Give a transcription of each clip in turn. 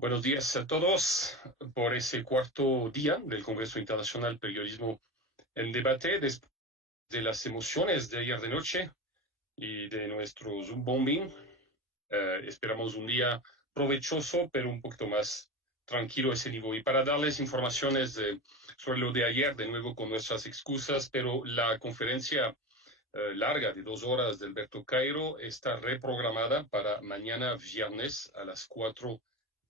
Buenos días a todos por ese cuarto día del Congreso Internacional Periodismo en Debate, después de las emociones de ayer de noche y de nuestro Zoom bombing. Esperamos un día provechoso, pero un poquito más tranquilo ese nivel. Y para darles informaciones sobre lo de ayer, de nuevo con nuestras excusas, pero la conferencia larga de 2 horas de Alberto Cairo está reprogramada para mañana viernes a las 4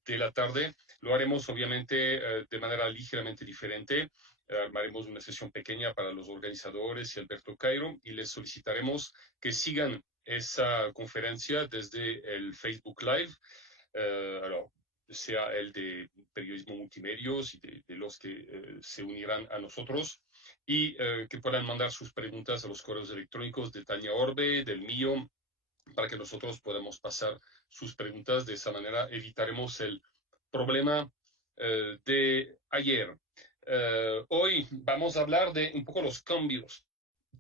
de la tarde. Lo haremos obviamente de manera ligeramente diferente. Haremos una sesión pequeña para los organizadores y Alberto Cairo y les solicitaremos que sigan esa conferencia desde el Facebook Live. Alors, sea el de periodismo multimedios y de los que se unirán a nosotros y que puedan mandar sus preguntas a los correos electrónicos de Tania Orbe, del mío, para que nosotros podamos pasar sus preguntas. De esa manera evitaremos el problema de ayer. Hoy vamos a hablar de un poco los cambios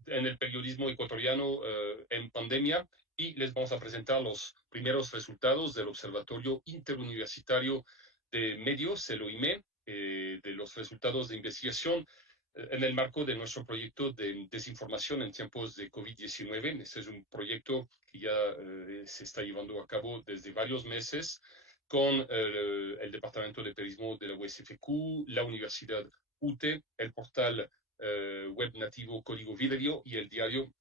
en el periodismo ecuatoriano en pandemia y les vamos a presentar los primeros resultados del Observatorio Interuniversitario de Medios, el OIME, de los resultados de investigación en el marco de nuestro proyecto de desinformación en tiempos de COVID-19. Este es un proyecto que ya se está llevando a cabo desde varios meses con el Departamento de Periodismo de la USFQ, la Universidad UTE, el portal web nativo Código Vidrio y el diario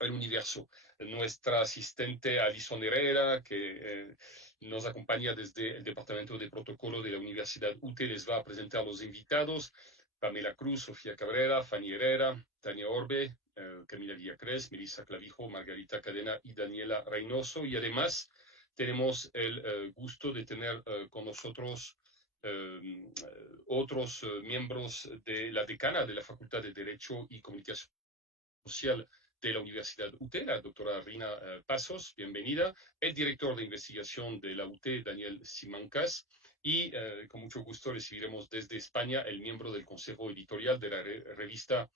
El Universo. Nuestra asistente Alison Herrera, que nos acompaña desde el Departamento de Protocolo de la Universidad UTE, les va a presentar los invitados. Pamela Cruz, Sofía Cabrera, Fanny Herrera, Tania Orbe, Camila Villacrés, Melissa Clavijo, Margarita Cadena y Daniela Reynoso. Y además tenemos el gusto de tener con nosotros otros miembros de la decana de la Facultad de Derecho y Comunicación Social de la Universidad UTE, la doctora Rina Pasos, bienvenida, el director de investigación de la UTE, Daniel Simancas, y con mucho gusto recibiremos desde España el miembro del consejo editorial de la revista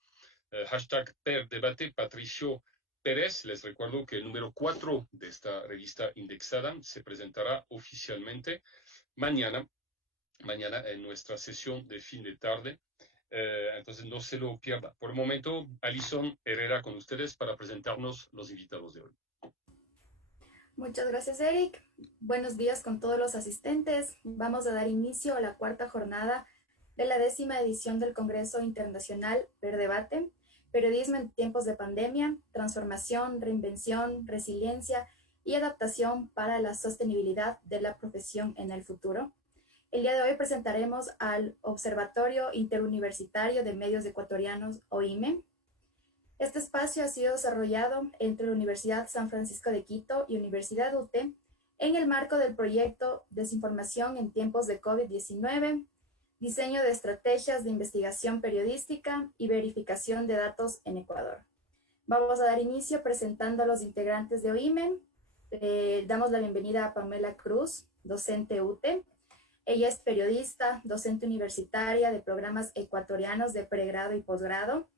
#PerDebate, Patricio Pérez. Les recuerdo que el número 4 de esta revista indexada se presentará oficialmente mañana en nuestra sesión de fin de tarde. Entonces no se lo pierda. Por el momento, Alison Herrera con ustedes para presentarnos los invitados de hoy. Muchas gracias, Eric. Buenos días con todos los asistentes. Vamos a dar inicio a la cuarta jornada de la 10ª edición del Congreso Internacional PerDebate, Periodismo en tiempos de pandemia, transformación, reinvención, resiliencia y adaptación para la sostenibilidad de la profesión en el futuro. El día de hoy presentaremos al Observatorio Interuniversitario de Medios Ecuatorianos, OIME. Este espacio ha sido desarrollado entre la Universidad San Francisco de Quito y Universidad UTE en el marco del proyecto Desinformación en tiempos de COVID-19, diseño de estrategias de investigación periodística y verificación de datos en Ecuador. Vamos a dar inicio presentando a los integrantes de OIME. Damos la bienvenida a Pamela Cruz, docente UTE. Ella es periodista, docente universitaria de programas ecuatorianos de pregrado y posgrado,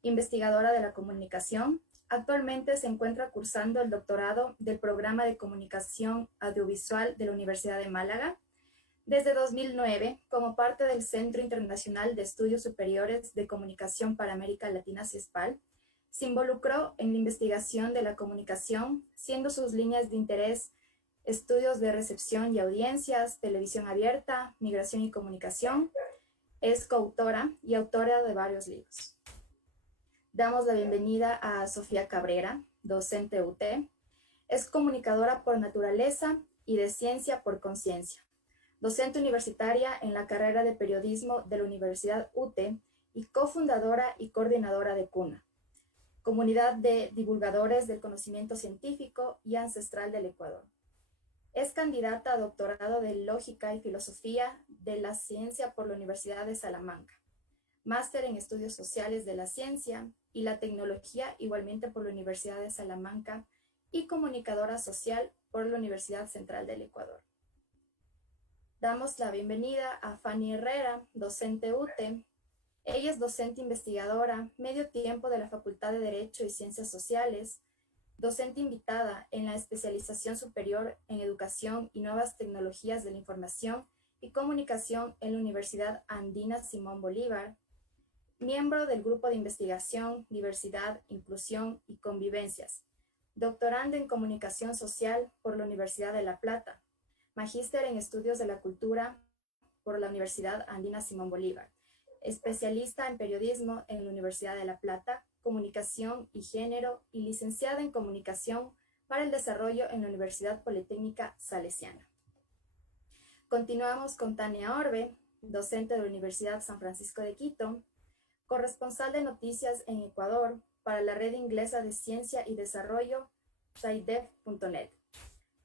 investigadora de la comunicación. Actualmente se encuentra cursando el doctorado del programa de comunicación audiovisual de la Universidad de Málaga. Desde 2009, como parte del Centro Internacional de Estudios Superiores de Comunicación para América Latina, CIESPAL, se involucró en la investigación de la comunicación, siendo sus líneas de interés estudios de recepción y audiencias, televisión abierta, migración y comunicación. Es coautora y autora de varios libros. Damos la bienvenida a Sofía Cabrera, docente UTE. Es comunicadora por naturaleza y de ciencia por conciencia. Docente universitaria en la carrera de periodismo de la Universidad UTE y cofundadora y coordinadora de CUNA, Comunidad de Divulgadores del Conocimiento Científico y Ancestral del Ecuador. Es candidata a doctorado de Lógica y Filosofía de la Ciencia por la Universidad de Salamanca, máster en Estudios Sociales de la Ciencia y la Tecnología igualmente por la Universidad de Salamanca y comunicadora social por la Universidad Central del Ecuador. Damos la bienvenida a Fanny Herrera, docente UTE. Ella es docente investigadora, medio tiempo de la Facultad de Derecho y Ciencias Sociales, docente invitada en la especialización superior en Educación y Nuevas Tecnologías de la Información y Comunicación en la Universidad Andina Simón Bolívar, miembro del Grupo de Investigación, Diversidad, Inclusión y Convivencias, doctorando en Comunicación Social por la Universidad de La Plata, magíster en Estudios de la Cultura por la Universidad Andina Simón Bolívar, especialista en Periodismo en la Universidad de La Plata, Comunicación y Género y licenciada en Comunicación para el Desarrollo en la Universidad Politécnica Salesiana. Continuamos con Tania Orbe, docente de la Universidad San Francisco de Quito, corresponsal de noticias en Ecuador para la Red Inglesa de Ciencia y Desarrollo, SciDev.net.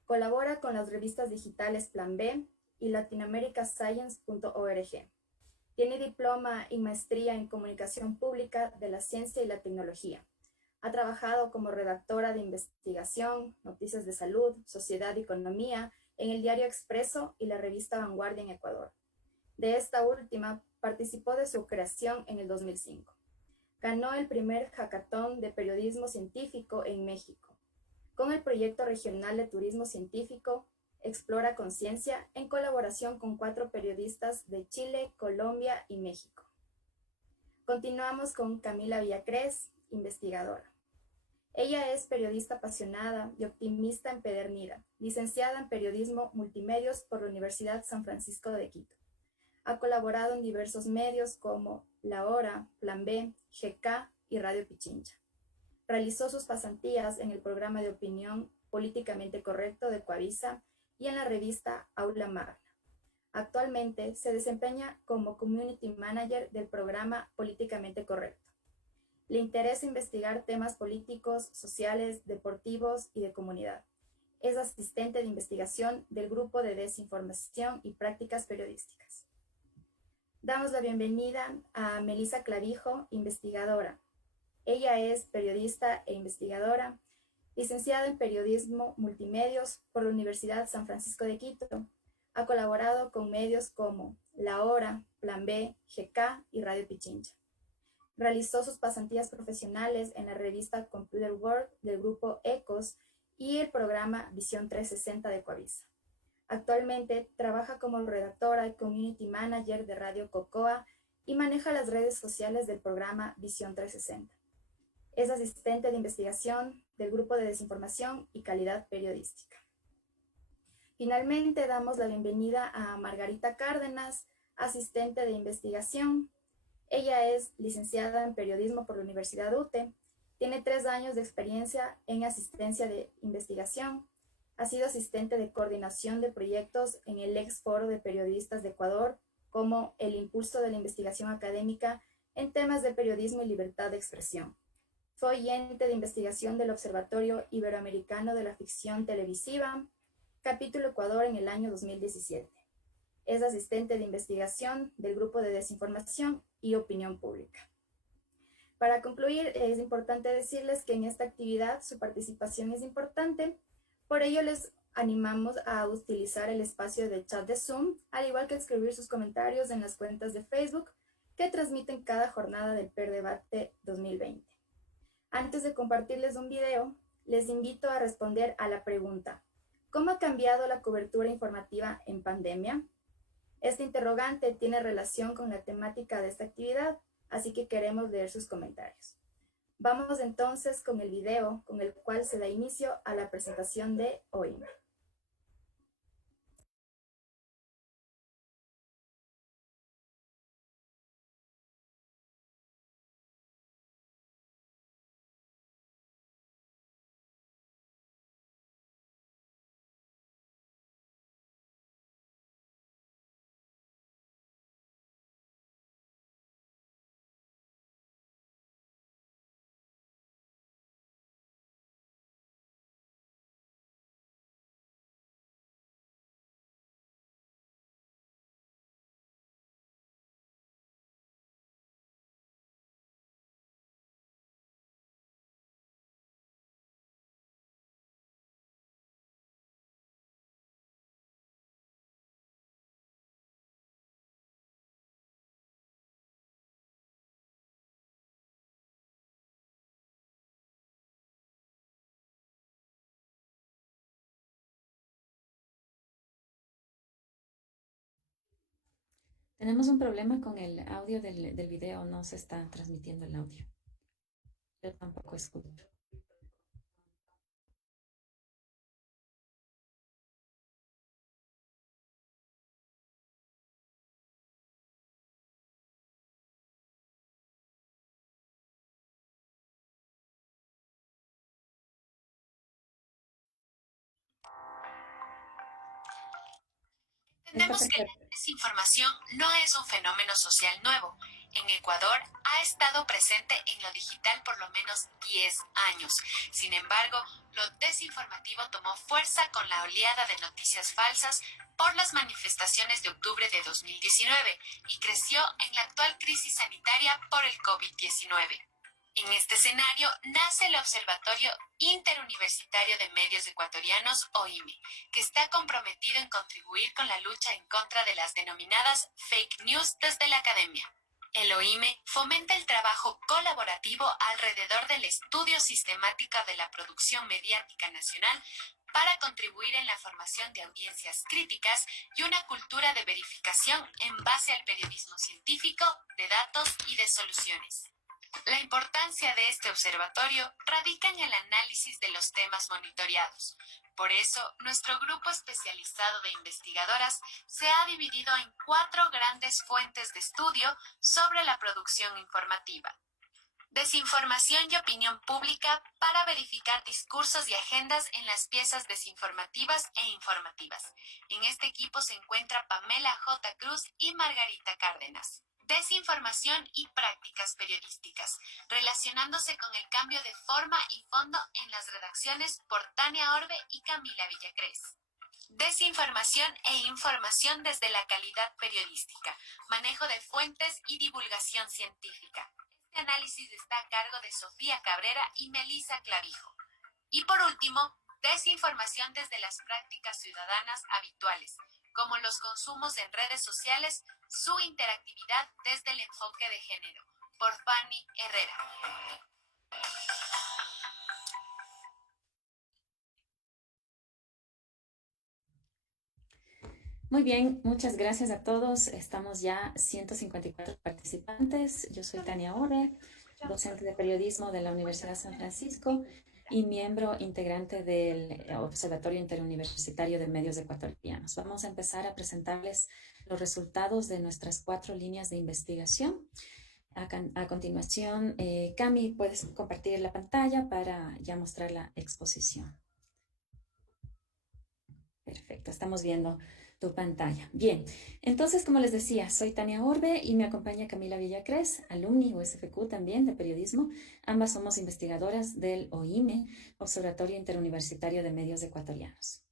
Colabora con las revistas digitales Plan B y latinoamericascience.org. Tiene diploma y maestría en Comunicación Pública de la Ciencia y la Tecnología. Ha trabajado como redactora de investigación, noticias de salud, sociedad y economía en el diario Expreso y la revista Vanguardia en Ecuador. De esta última, participó de su creación en el 2005. Ganó el primer hackathon de periodismo científico en México, con el proyecto regional de turismo científico Explora Conciencia, en colaboración con 4 periodistas de Chile, Colombia y México. Continuamos con Camila Villacrés, investigadora. Ella es periodista apasionada y optimista empedernida, licenciada en Periodismo Multimedios por la Universidad San Francisco de Quito. Ha colaborado en diversos medios como La Hora, Plan B, GK y Radio Pichincha. Realizó sus pasantías en el programa de opinión Políticamente Correcto de Coavisa y en la revista Aula Magna. Actualmente se desempeña como Community Manager del programa Políticamente Correcto. Le interesa investigar temas políticos, sociales, deportivos y de comunidad. Es asistente de investigación del Grupo de Desinformación y Prácticas Periodísticas. Damos la bienvenida a Melissa Clavijo, investigadora. Ella es periodista e investigadora, licenciada en Periodismo Multimedios por la Universidad San Francisco de Quito. Ha colaborado con medios como La Hora, Plan B, GK y Radio Pichincha. Realizó sus pasantías profesionales en la revista Computer World del grupo ECOS y el programa Visión 360 de Coavisa. Actualmente trabaja como redactora y community manager de Radio Cocoa y maneja las redes sociales del programa Visión 360. Es asistente de investigación del Grupo de Desinformación y Calidad Periodística. Finalmente, damos la bienvenida a Margarita Cárdenas, asistente de investigación. Ella es licenciada en Periodismo por la Universidad UTE, tiene 3 años de experiencia en asistencia de investigación, ha sido asistente de coordinación de proyectos en el ex Foro de Periodistas de Ecuador, como el impulso de la investigación académica en temas de periodismo y libertad de expresión. Fue oyente de investigación del Observatorio Iberoamericano de la Ficción Televisiva, capítulo Ecuador en el año 2017. Es asistente de investigación del Grupo de Desinformación y Opinión Pública. Para concluir, es importante decirles que en esta actividad su participación es importante, por ello les animamos a utilizar el espacio de chat de Zoom, al igual que escribir sus comentarios en las cuentas de Facebook que transmiten cada jornada del PER Debate 2020. Antes de compartirles un video, les invito a responder a la pregunta: ¿cómo ha cambiado la cobertura informativa en pandemia? Este interrogante tiene relación con la temática de esta actividad, así que queremos leer sus comentarios. Vamos entonces con el video con el cual se da inicio a la presentación de hoy. Tenemos un problema con el audio del video, no se está transmitiendo el audio. Yo tampoco escucho. Entendemos que la desinformación no es un fenómeno social nuevo. En Ecuador ha estado presente en lo digital por lo menos 10 años. Sin embargo, lo desinformativo tomó fuerza con la oleada de noticias falsas por las manifestaciones de octubre de 2019 y creció en la actual crisis sanitaria por el COVID-19. En este escenario nace el Observatorio Interuniversitario de Medios Ecuatorianos, OIME, que está comprometido en contribuir con la lucha en contra de las denominadas fake news desde la academia. El OIME fomenta el trabajo colaborativo alrededor del estudio sistemático de la producción mediática nacional para contribuir en la formación de audiencias críticas y una cultura de verificación en base al periodismo científico, de datos y de soluciones. La importancia de este observatorio radica en el análisis de los temas monitoreados. Por eso, nuestro grupo especializado de investigadoras se ha dividido en 4 grandes fuentes de estudio sobre la producción informativa. Desinformación y opinión pública para verificar discursos y agendas en las piezas desinformativas e informativas. En este equipo se encuentra Pamela J. Cruz y Margarita Cárdenas. Desinformación y prácticas periodísticas, relacionándose con el cambio de forma y fondo en las redacciones por Tania Orbe y Camila Villacrés. Desinformación e información desde la calidad periodística, manejo de fuentes y divulgación científica. Este análisis está a cargo de Sofía Cabrera y Melissa Clavijo. Y por último, desinformación desde las prácticas ciudadanas habituales, como los consumos en redes sociales, su interactividad desde el enfoque de género, por Fanny Herrera. Muy bien, muchas gracias a todos. Estamos ya 154 participantes. Yo soy Tania Orbe, docente de periodismo de la Universidad de San Francisco y miembro integrante del Observatorio Interuniversitario de Medios Ecuatorianos. Vamos a empezar a presentarles los resultados de nuestras 4 líneas de investigación. A continuación, Cami, puedes compartir la pantalla para ya mostrar la exposición. Perfecto, estamos viendo tu pantalla. Bien, entonces, como les decía, soy Tania Orbe y me acompaña Camila Villacrés, alumni USFQ también de periodismo. Ambas somos investigadoras del OIME, Observatorio Interuniversitario de Medios Ecuatorianos.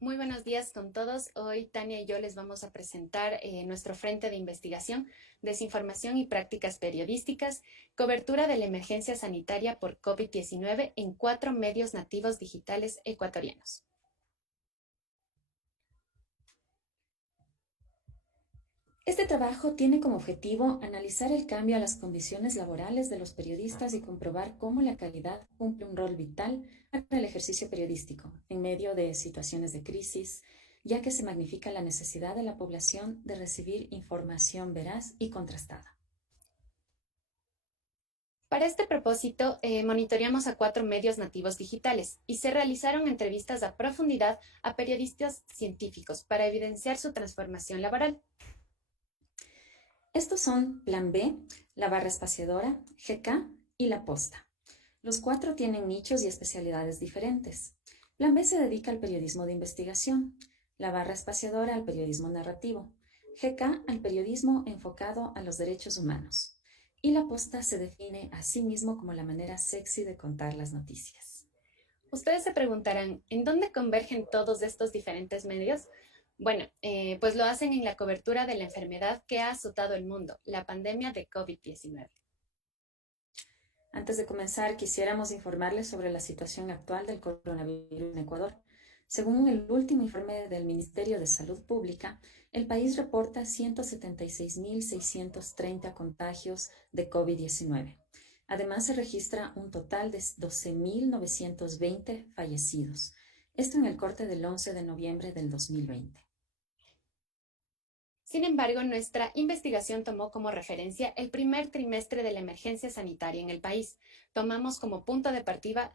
Muy buenos días con todos. Hoy Tania y yo les vamos a presentar nuestro frente de investigación, desinformación y prácticas periodísticas, cobertura de la emergencia sanitaria por COVID-19 en 4 medios nativos digitales ecuatorianos. Este trabajo tiene como objetivo analizar el cambio a las condiciones laborales de los periodistas y comprobar cómo la calidad cumple un rol vital para el ejercicio periodístico en medio de situaciones de crisis, ya que se magnifica la necesidad de la población de recibir información veraz y contrastada. Para este propósito, monitoreamos a 4 medios nativos digitales y se realizaron entrevistas a profundidad a periodistas científicos para evidenciar su transformación laboral. Estos son Plan B, La Barra Espaciadora, GK y La Posta. Los 4 tienen nichos y especialidades diferentes. Plan B se dedica al periodismo de investigación, La Barra Espaciadora al periodismo narrativo, GK al periodismo enfocado a los derechos humanos. Y La Posta se define a sí mismo como la manera sexy de contar las noticias. Ustedes se preguntarán, ¿en dónde convergen todos estos diferentes medios? Bueno, pues lo hacen en la cobertura de la enfermedad que ha azotado el mundo, la pandemia de COVID-19. Antes de comenzar, quisiéramos informarles sobre la situación actual del coronavirus en Ecuador. Según el último informe del Ministerio de Salud Pública, el país reporta 176.630 contagios de COVID-19. Además, se registra un total de 12.920 fallecidos. Esto en el corte del 11 de noviembre del 2020. Sin embargo, nuestra investigación tomó como referencia el primer trimestre de la emergencia sanitaria en el país. Tomamos como punto de partida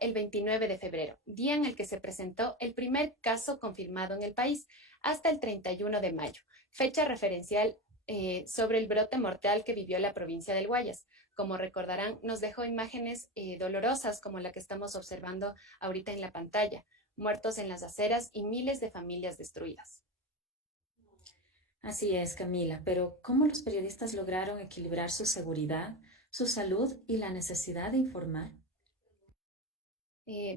el 29 de febrero, día en el que se presentó el primer caso confirmado en el país, hasta el 31 de mayo, fecha referencial sobre el brote mortal que vivió la provincia del Guayas. Como recordarán, nos dejó imágenes dolorosas como la que estamos observando ahorita en la pantalla, muertos en las aceras y miles de familias destruidas. Así es, Camila, pero ¿cómo los periodistas lograron equilibrar su seguridad, su salud y la necesidad de informar?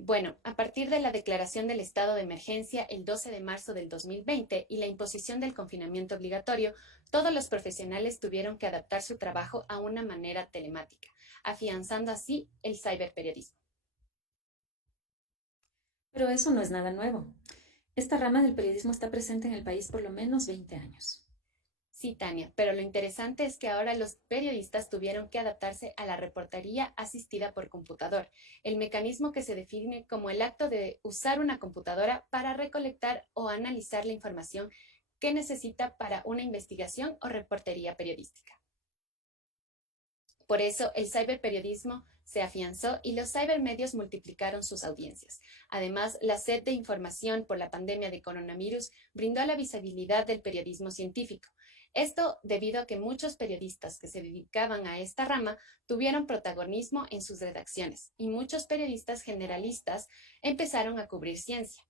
Bueno, a partir de la declaración del estado de emergencia el 12 de marzo del 2020 y la imposición del confinamiento obligatorio, todos los profesionales tuvieron que adaptar su trabajo a una manera telemática, afianzando así el ciberperiodismo. Pero eso no es nada nuevo. Esta rama del periodismo está presente en el país por lo menos 20 años. Sí, Tania, pero lo interesante es que ahora los periodistas tuvieron que adaptarse a la reportería asistida por computador, el mecanismo que se define como el acto de usar una computadora para recolectar o analizar la información que necesita para una investigación o reportería periodística. Por eso, el ciberperiodismo se afianzó y los cibermedios multiplicaron sus audiencias. Además, la sed de información por la pandemia de coronavirus brindó la visibilidad del periodismo científico. Esto debido a que muchos periodistas que se dedicaban a esta rama tuvieron protagonismo en sus redacciones y muchos periodistas generalistas empezaron a cubrir ciencia.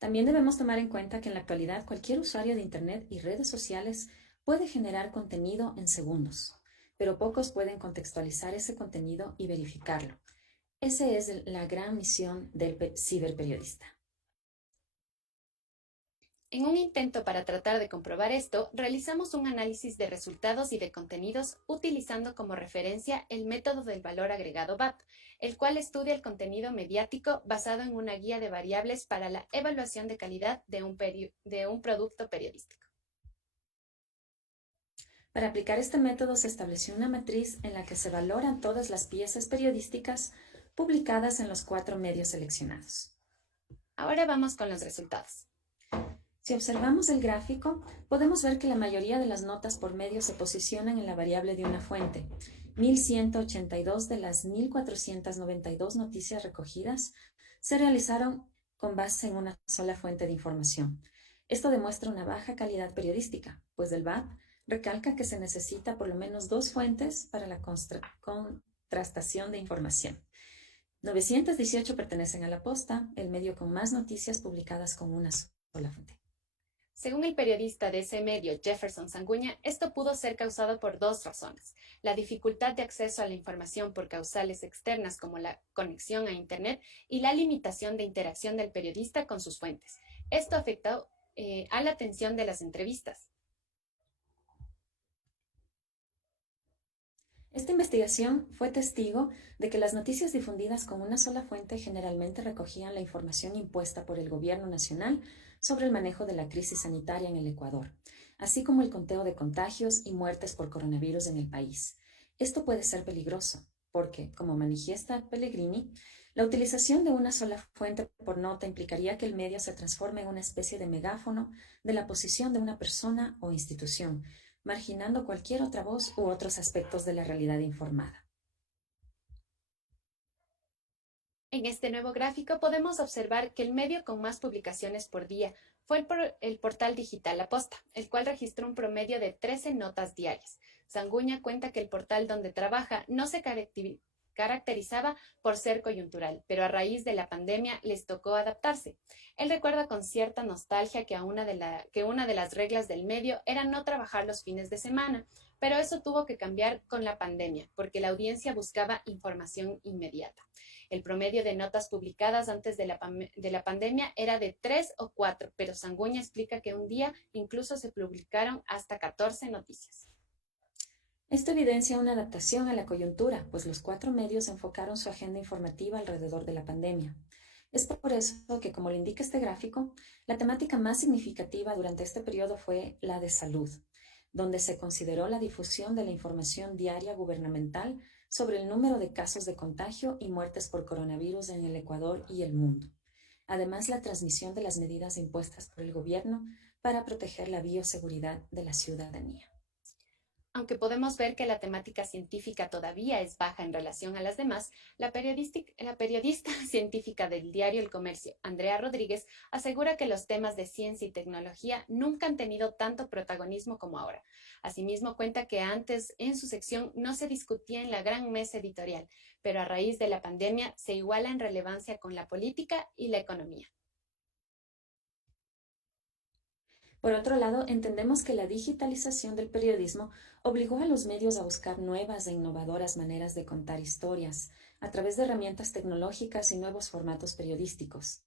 También debemos tomar en cuenta que en la actualidad cualquier usuario de Internet y redes sociales puede generar contenido en segundos, pero pocos pueden contextualizar ese contenido y verificarlo. Esa es la gran misión del ciberperiodista. En un intento para tratar de comprobar esto, realizamos un análisis de resultados y de contenidos utilizando como referencia el método del valor agregado BAT, el cual estudia el contenido mediático basado en una guía de variables para la evaluación de calidad de un producto periodístico. Para aplicar este método se estableció una matriz en la que se valoran todas las piezas periodísticas publicadas en los 4 medios seleccionados. Ahora vamos con los resultados. Si observamos el gráfico, podemos ver que la mayoría de las notas por medio se posicionan en la variable de una fuente. 1.182 de las 1.492 noticias recogidas se realizaron con base en una sola fuente de información. Esto demuestra una baja calidad periodística, pues el BAT recalca que se necesita por lo menos 2 fuentes para la contrastación de información. 918 pertenecen a La Posta, el medio con más noticias publicadas con una sola fuente. Según el periodista de ese medio, Jefferson Sanguña, esto pudo ser causado por 2 razones: la dificultad de acceso a la información por causales externas como la conexión a Internet y la limitación de interacción del periodista con sus fuentes. Esto afectó a la atención de las entrevistas. Esta investigación fue testigo de que las noticias difundidas con una sola fuente generalmente recogían la información impuesta por el gobierno nacional sobre el manejo de la crisis sanitaria en el Ecuador, así como el conteo de contagios y muertes por coronavirus en el país. Esto puede ser peligroso porque, como manifiesta Pellegrini, la utilización de una sola fuente por nota implicaría que el medio se transforme en una especie de megáfono de la posición de una persona o institución, marginando cualquier otra voz u otros aspectos de la realidad informada. En este nuevo gráfico podemos observar que el medio con más publicaciones por día fue el portal digital La Posta, el cual registró un promedio de 13 notas diarias. Sanguña cuenta que el portal donde trabaja no se caracterizaba por ser coyuntural, pero a raíz de la pandemia les tocó adaptarse. Él recuerda con cierta nostalgia que una de las reglas del medio era no trabajar los fines de semana, pero eso tuvo que cambiar con la pandemia, porque la audiencia buscaba información inmediata. El promedio de notas publicadas antes de la pandemia era de 3 o 4, pero Sanguña explica que un día incluso se publicaron hasta 14 noticias. Esto evidencia una adaptación a la coyuntura, pues los 4 medios enfocaron su agenda informativa alrededor de la pandemia. Es por eso que, como lo indica este gráfico, la temática más significativa durante este periodo fue la de salud, donde se consideró la difusión de la información diaria gubernamental sobre el número de casos de contagio y muertes por coronavirus en el Ecuador y el mundo. Además, la transmisión de las medidas impuestas por el gobierno para proteger la bioseguridad de la ciudadanía. Aunque podemos ver que la temática científica todavía es baja en relación a las demás, la periodista científica del diario El Comercio, Andrea Rodríguez, asegura que los temas de ciencia y tecnología nunca han tenido tanto protagonismo como ahora. Asimismo, cuenta que antes en su sección no se discutía en la gran mesa editorial, pero a raíz de la pandemia se iguala en relevancia con la política y la economía. Por otro lado, entendemos que la digitalización del periodismo obligó a los medios a buscar nuevas e innovadoras maneras de contar historias a través de herramientas tecnológicas y nuevos formatos periodísticos.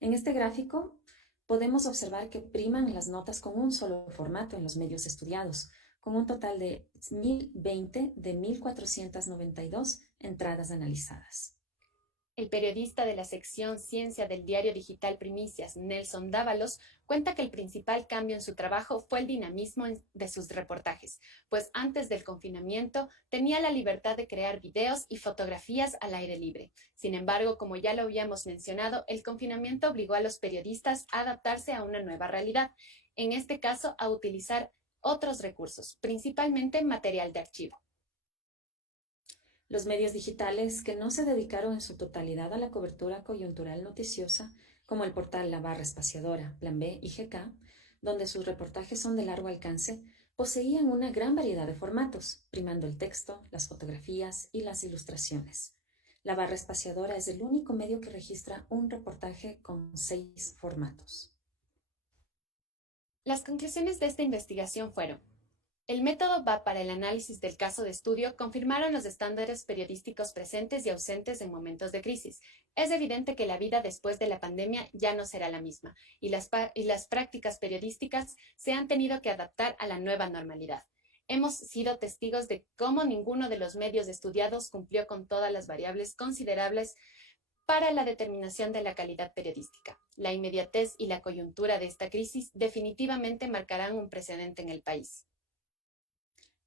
En este gráfico podemos observar que priman las notas con un solo formato en los medios estudiados, con un total de 1020 de 1492 entradas analizadas. El periodista de la sección Ciencia del diario digital Primicias, Nelson Dávalos, cuenta que el principal cambio en su trabajo fue el dinamismo de sus reportajes, pues antes del confinamiento tenía la libertad de crear videos y fotografías al aire libre. Sin embargo, como ya lo habíamos mencionado, el confinamiento obligó a los periodistas a adaptarse a una nueva realidad, en este caso a utilizar otros recursos, principalmente material de archivo. Los medios digitales que no se dedicaron en su totalidad a la cobertura coyuntural noticiosa, como el portal La Barra Espaciadora, Plan B y GK, donde sus reportajes son de largo alcance, poseían una gran variedad de formatos, primando el texto, las fotografías y las ilustraciones. La Barra Espaciadora es el único medio que registra un reportaje con 6 formatos. Las conclusiones de esta investigación fueron: el método VAP para el análisis del caso de estudio confirmaron los estándares periodísticos presentes y ausentes en momentos de crisis. Es evidente que la vida después de la pandemia ya no será la misma, y las prácticas periodísticas se han tenido que adaptar a la nueva normalidad. Hemos sido testigos de cómo ninguno de los medios estudiados cumplió con todas las variables considerables para la determinación de la calidad periodística. La inmediatez y la coyuntura de esta crisis definitivamente marcarán un precedente en el país.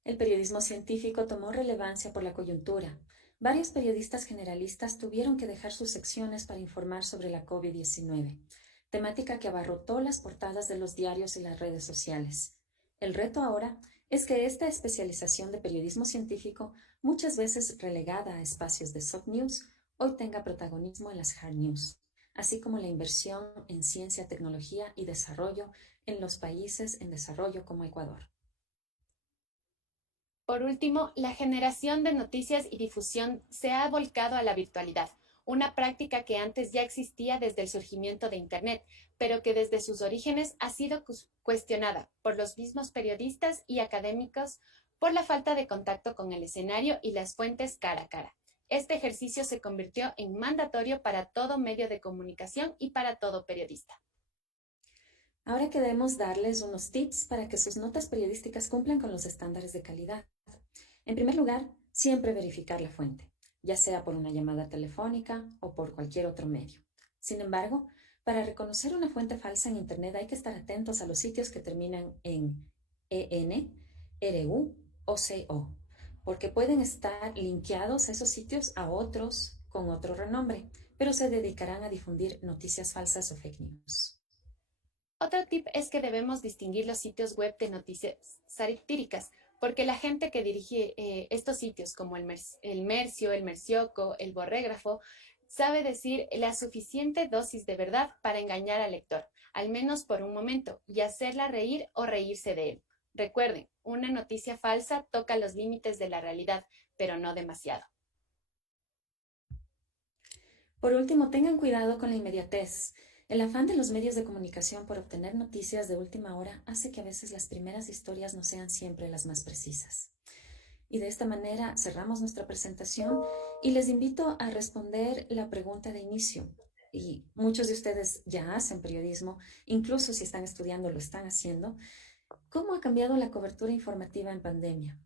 El periodismo científico tomó relevancia por la coyuntura. Varios periodistas generalistas tuvieron que dejar sus secciones para informar sobre la COVID-19, temática que abarrotó las portadas de los diarios y las redes sociales. El reto ahora es que esta especialización de periodismo científico, muchas veces relegada a espacios de soft news, hoy tenga protagonismo en las hard news, así como la inversión en ciencia, tecnología y desarrollo en los países en desarrollo como Ecuador. Por último, la generación de noticias y difusión se ha volcado a la virtualidad, una práctica que antes ya existía desde el surgimiento de Internet, pero que desde sus orígenes ha sido cuestionada por los mismos periodistas y académicos por la falta de contacto con el escenario y las fuentes cara a cara. Este ejercicio se convirtió en mandatorio para todo medio de comunicación y para todo periodista. Ahora queremos darles unos tips para que sus notas periodísticas cumplan con los estándares de calidad. En primer lugar, siempre verificar la fuente, ya sea por una llamada telefónica o por cualquier otro medio. Sin embargo, para reconocer una fuente falsa en Internet hay que estar atentos a los sitios que terminan en EN, RU o CO, porque pueden estar linkeados esos sitios a otros con otro renombre, pero se dedicarán a difundir noticias falsas o fake news. Otro tip es que debemos distinguir los sitios web de noticias satíricas, porque la gente que dirige estos sitios, como el Mercio, el Mercioco, el Borrégrafo, sabe decir la suficiente dosis de verdad para engañar al lector, al menos por un momento, y hacerla reír o reírse de él. Recuerden, una noticia falsa toca los límites de la realidad, pero no demasiado. Por último, tengan cuidado con la inmediatez. El afán de los medios de comunicación por obtener noticias de última hora hace que a veces las primeras historias no sean siempre las más precisas. Y de esta manera cerramos nuestra presentación y les invito a responder la pregunta de inicio. Y muchos de ustedes ya hacen periodismo, incluso si están estudiando lo están haciendo. ¿Cómo ha cambiado la cobertura informativa en pandemia?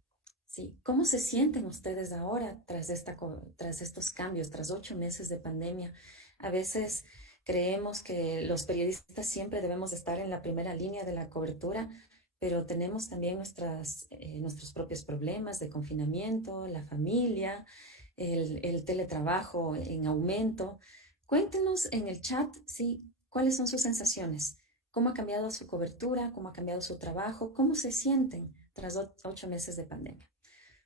¿Sí? ¿Cómo se sienten ustedes ahora tras estos cambios, tras 8 meses de pandemia? A veces creemos que los periodistas siempre debemos estar en la primera línea de la cobertura, pero tenemos también nuestros propios problemas de confinamiento, la familia, el teletrabajo en aumento. Cuéntenos en el chat, ¿sí? ¿Cuáles son sus sensaciones? cómo ha cambiado su cobertura, cómo ha cambiado su trabajo, cómo se sienten tras 8 meses de pandemia.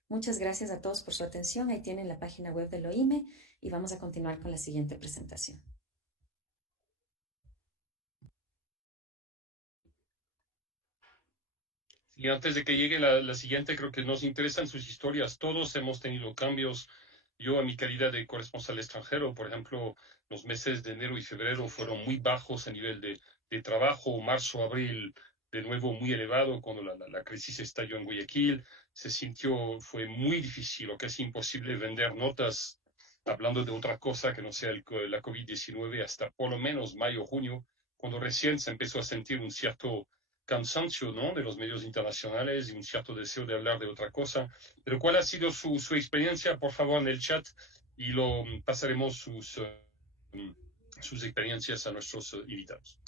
Muchas gracias a todos por su atención. Ahí tienen la página web del OIME y vamos a continuar con la siguiente presentación. Y antes de que llegue la siguiente, creo que nos interesan sus historias. Todos hemos tenido cambios. Yo, a mi calidad de corresponsal extranjero, por ejemplo, los meses de enero y febrero fueron muy bajos a nivel de trabajo. Marzo, abril, de nuevo muy elevado cuando la crisis estalló en Guayaquil. Fue muy difícil o casi imposible vender notas hablando de otra cosa que no sea la COVID-19 hasta por lo menos mayo, junio, cuando recién se empezó a sentir un cierto cansancio, ¿no?, de los medios internacionales y un cierto deseo de hablar de otra cosa. Pero ¿cuál ha sido su experiencia? Por favor, en el chat, y lo pasaremos sus experiencias a nuestros invitados.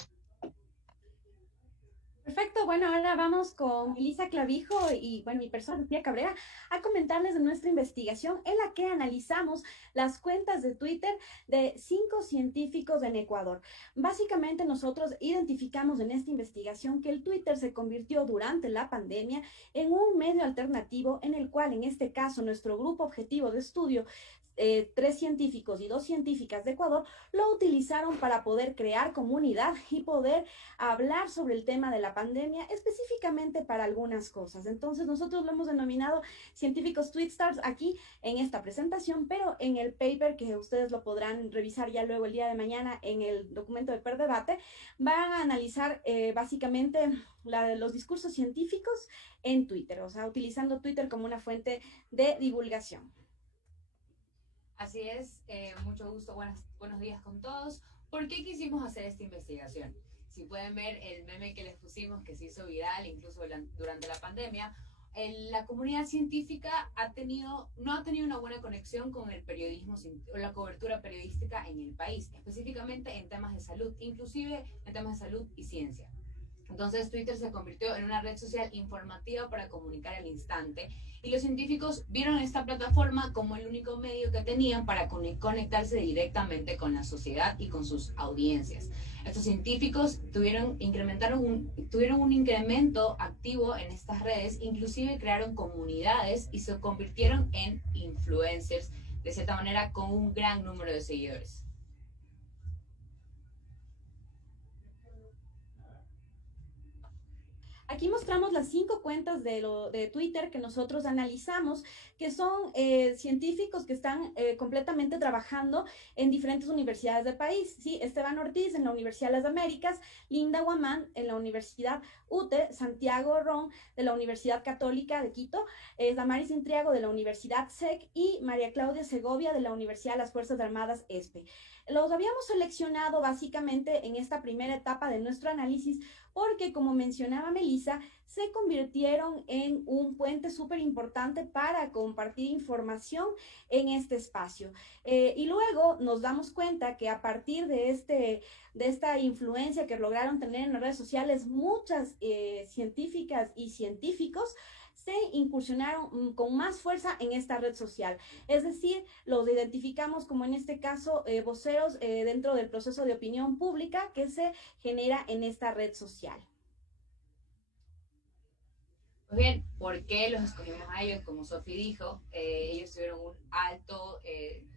Perfecto, bueno, ahora vamos con Melissa Clavijo y, bueno, mi persona, Lucía Cabrera, a comentarles de nuestra investigación en la que analizamos las cuentas de Twitter de 5 científicos en Ecuador. Básicamente nosotros identificamos en esta investigación que el Twitter se convirtió durante la pandemia en un medio alternativo en el cual, en este caso, nuestro grupo objetivo de estudio, 3 científicos y 2 científicas de Ecuador, lo utilizaron para poder crear comunidad y poder hablar sobre el tema de la pandemia, específicamente para algunas cosas. Entonces nosotros lo hemos denominado científicos tweetstars aquí en esta presentación, pero en el paper, que ustedes lo podrán revisar ya luego el día de mañana en el documento de Perdebate, van a analizar básicamente los discursos científicos en Twitter, o sea, utilizando Twitter como una fuente de divulgación. Así es, mucho gusto, buenos días con todos. ¿Por qué quisimos hacer esta investigación? Si pueden ver el meme que les pusimos, que se hizo viral incluso durante la pandemia, la comunidad científica no ha tenido una buena conexión con el periodismo o la cobertura periodística en el país, específicamente en temas de salud, inclusive en temas de salud y ciencia. Entonces Twitter se convirtió en una red social informativa para comunicar al instante, y los científicos vieron esta plataforma como el único medio que tenían para conectarse directamente con la sociedad y con sus audiencias. Estos científicos tuvieron un incremento activo en estas redes, inclusive crearon comunidades y se convirtieron en influencers, de cierta manera, con un gran número de seguidores. Aquí mostramos las 5 cuentas de Twitter que nosotros analizamos, que son científicos que están completamente trabajando en diferentes universidades del país. ¿Sí? Esteban Ortiz en la Universidad de las Américas, Linda Guamán en la Universidad UTE, Santiago Ron de la Universidad Católica de Quito, Damaris Intriago de la Universidad SEC y María Claudia Segovia de la Universidad de las Fuerzas Armadas ESPE. Los habíamos seleccionado básicamente en esta primera etapa de nuestro análisis porque, como mencionaba Melissa, se convirtieron en un puente súper importante para compartir información en este espacio. Y luego nos damos cuenta que a partir de esta influencia que lograron tener en las redes sociales, muchas científicas y científicos se incursionaron con más fuerza en esta red social. Es decir, los identificamos como en este caso voceros dentro del proceso de opinión pública que se genera en esta red social. Pues bien, ¿por qué los escogimos a ellos? Como Sofi dijo, ellos tuvieron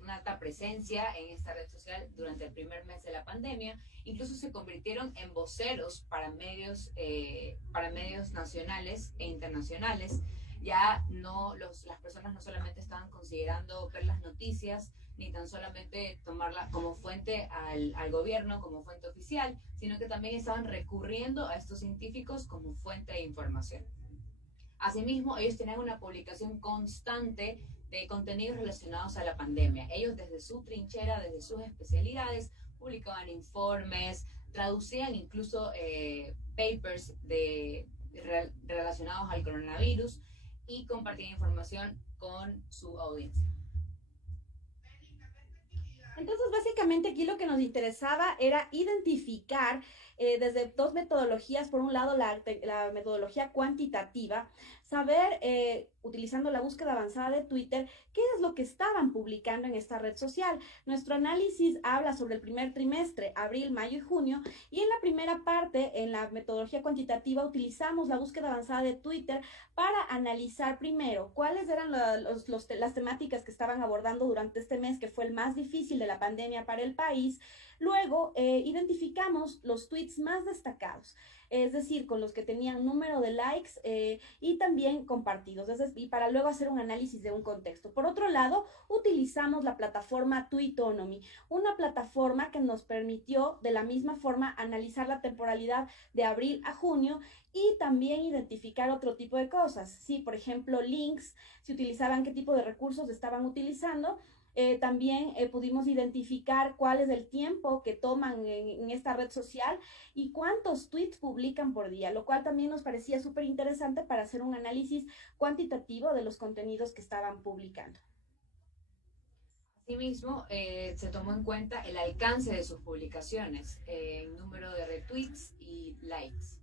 una alta presencia en esta red social durante el primer mes de la pandemia. Incluso se convirtieron en voceros para medios nacionales e internacionales. Ya las personas no solamente estaban considerando ver las noticias, ni tan solamente tomarla como fuente al gobierno, como fuente oficial, sino que también estaban recurriendo a estos científicos como fuente de información. Asimismo, ellos tenían una publicación constante de contenidos relacionados a la pandemia. Ellos, desde su trinchera, desde sus especialidades, publicaban informes, traducían incluso papers relacionados al coronavirus y compartían información con su audiencia. Entonces, básicamente aquí lo que nos interesaba era identificar desde 2 metodologías. Por un lado, la metodología cuantitativa, saber, utilizando la búsqueda avanzada de Twitter, qué es lo que estaban publicando en esta red social. Nuestro análisis habla sobre el primer trimestre, abril, mayo y junio, y en la primera parte, en la metodología cuantitativa, utilizamos la búsqueda avanzada de Twitter para analizar primero cuáles eran las temáticas que estaban abordando durante este mes, que fue el más difícil de la pandemia para el país. Luego, identificamos los tweets más destacados, es decir, con los que tenían número de likes y también compartidos, y para luego hacer un análisis de un contexto. Por otro lado, utilizamos la plataforma Tweetonomy, una plataforma que nos permitió de la misma forma analizar la temporalidad de abril a junio y también identificar otro tipo de cosas. Sí, por ejemplo, links, si utilizaban, qué tipo de recursos estaban utilizando. También pudimos identificar cuál es el tiempo que toman en esta red social y cuántos tweets publican por día, lo cual también nos parecía súper interesante para hacer un análisis cuantitativo de los contenidos que estaban publicando. Asimismo, se tomó en cuenta el alcance de sus publicaciones, el número de retweets y likes.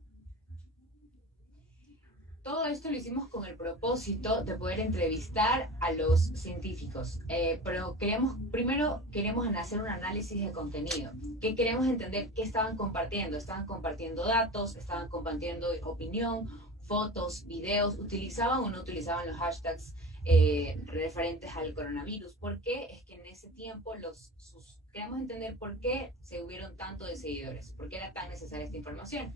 Todo esto lo hicimos con el propósito de poder entrevistar a los científicos, pero primero queremos hacer un análisis de contenido, que queremos entender qué estaban compartiendo datos, estaban compartiendo opinión, fotos, videos, utilizaban o no utilizaban los hashtags referentes al coronavirus. ¿Por qué? Es que en ese tiempo queremos entender por qué se hubieron tanto de seguidores, por qué era tan necesaria esta información.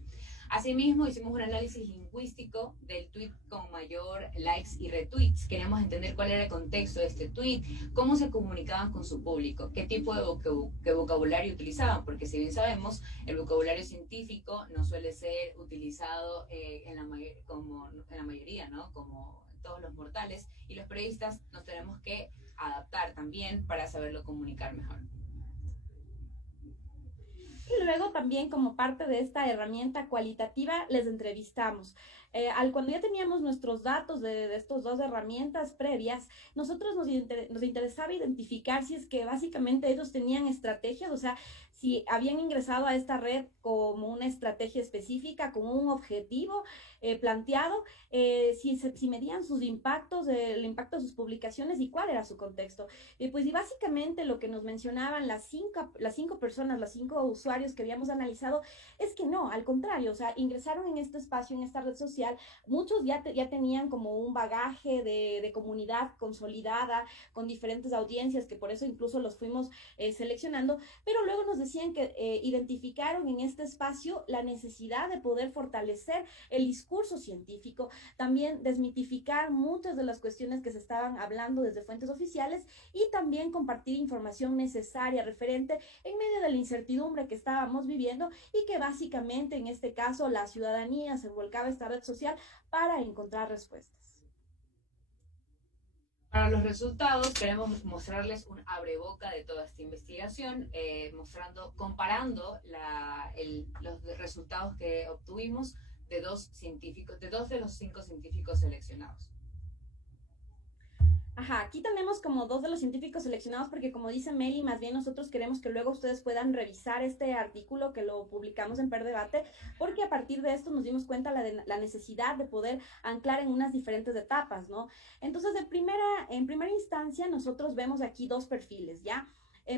Asimismo, hicimos un análisis lingüístico del tweet con mayor likes y retweets. Queremos entender cuál era el contexto de este tweet, cómo se comunicaban con su público, qué tipo de vocabulario utilizaban, porque si bien sabemos, el vocabulario científico no suele ser utilizado en la mayoría, ¿no? Como todos los mortales, y los periodistas nos tenemos que adaptar también para saberlo comunicar mejor. Y luego también, como parte de esta herramienta cualitativa, les entrevistamos. Cuando ya teníamos nuestros datos de estas dos herramientas previas, nosotros nos interesaba identificar si es que básicamente ellos tenían estrategias, o sea, si habían ingresado a esta red como una estrategia específica, con un objetivo planteado, si medían sus impactos, el impacto de sus publicaciones y cuál era su contexto. Y básicamente lo que nos mencionaban las cinco personas, los 5 usuarios que habíamos analizado, es que no, al contrario, o sea, ingresaron en este espacio, en esta red social, muchos ya tenían como un bagaje de comunidad consolidada, con diferentes audiencias, que por eso incluso los fuimos seleccionando, pero luego nos decían que identificaron en este espacio la necesidad de poder fortalecer el discurso científico, también desmitificar muchas de las cuestiones que se estaban hablando desde fuentes oficiales y también compartir información necesaria, referente en medio de la incertidumbre que estábamos viviendo y que básicamente en este caso la ciudadanía se volcaba a esta red social para encontrar respuestas. Para los resultados queremos mostrarles un abreboca de toda esta investigación, comparando los resultados que obtuvimos de dos de los 5 científicos seleccionados. Ajá, aquí tenemos como 2 de los científicos seleccionados porque, como dice Meli, más bien nosotros queremos que luego ustedes puedan revisar este artículo que lo publicamos en Per Debate, porque a partir de esto nos dimos cuenta la necesidad de poder anclar en unas diferentes etapas, ¿no? Entonces, en primera instancia, nosotros vemos aquí 2 perfiles, ¿ya?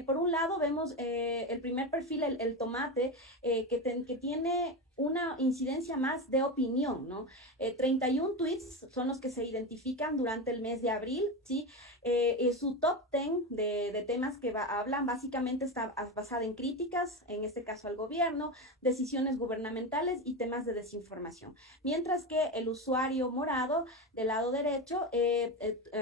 Por un lado vemos el primer perfil, el tomate, que tiene una incidencia más de opinión, ¿no? 31 tweets son los que se identifican durante el mes de abril, ¿sí? Su top 10 de temas que hablan básicamente está basada en críticas, en este caso al gobierno, decisiones gubernamentales y temas de desinformación. Mientras que el usuario morado del lado derecho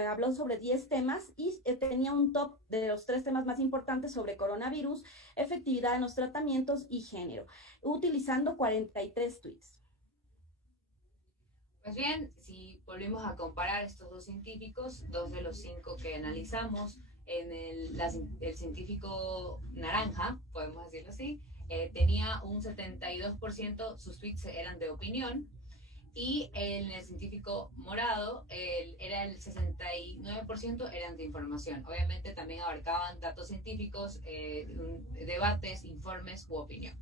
habló sobre 10 temas y tenía un top de los 3 temas más importantes sobre coronavirus, efectividad en los tratamientos y género, utilizando 43 tweets. Pues bien, si volvemos a comparar estos 2 científicos, 2 de los 5 que analizamos, en el científico naranja, podemos decirlo así, tenía un 72%, sus tweets eran de opinión, y en el científico morado era el 69% eran de información. Obviamente también abarcaban datos científicos, debates, informes u opinión.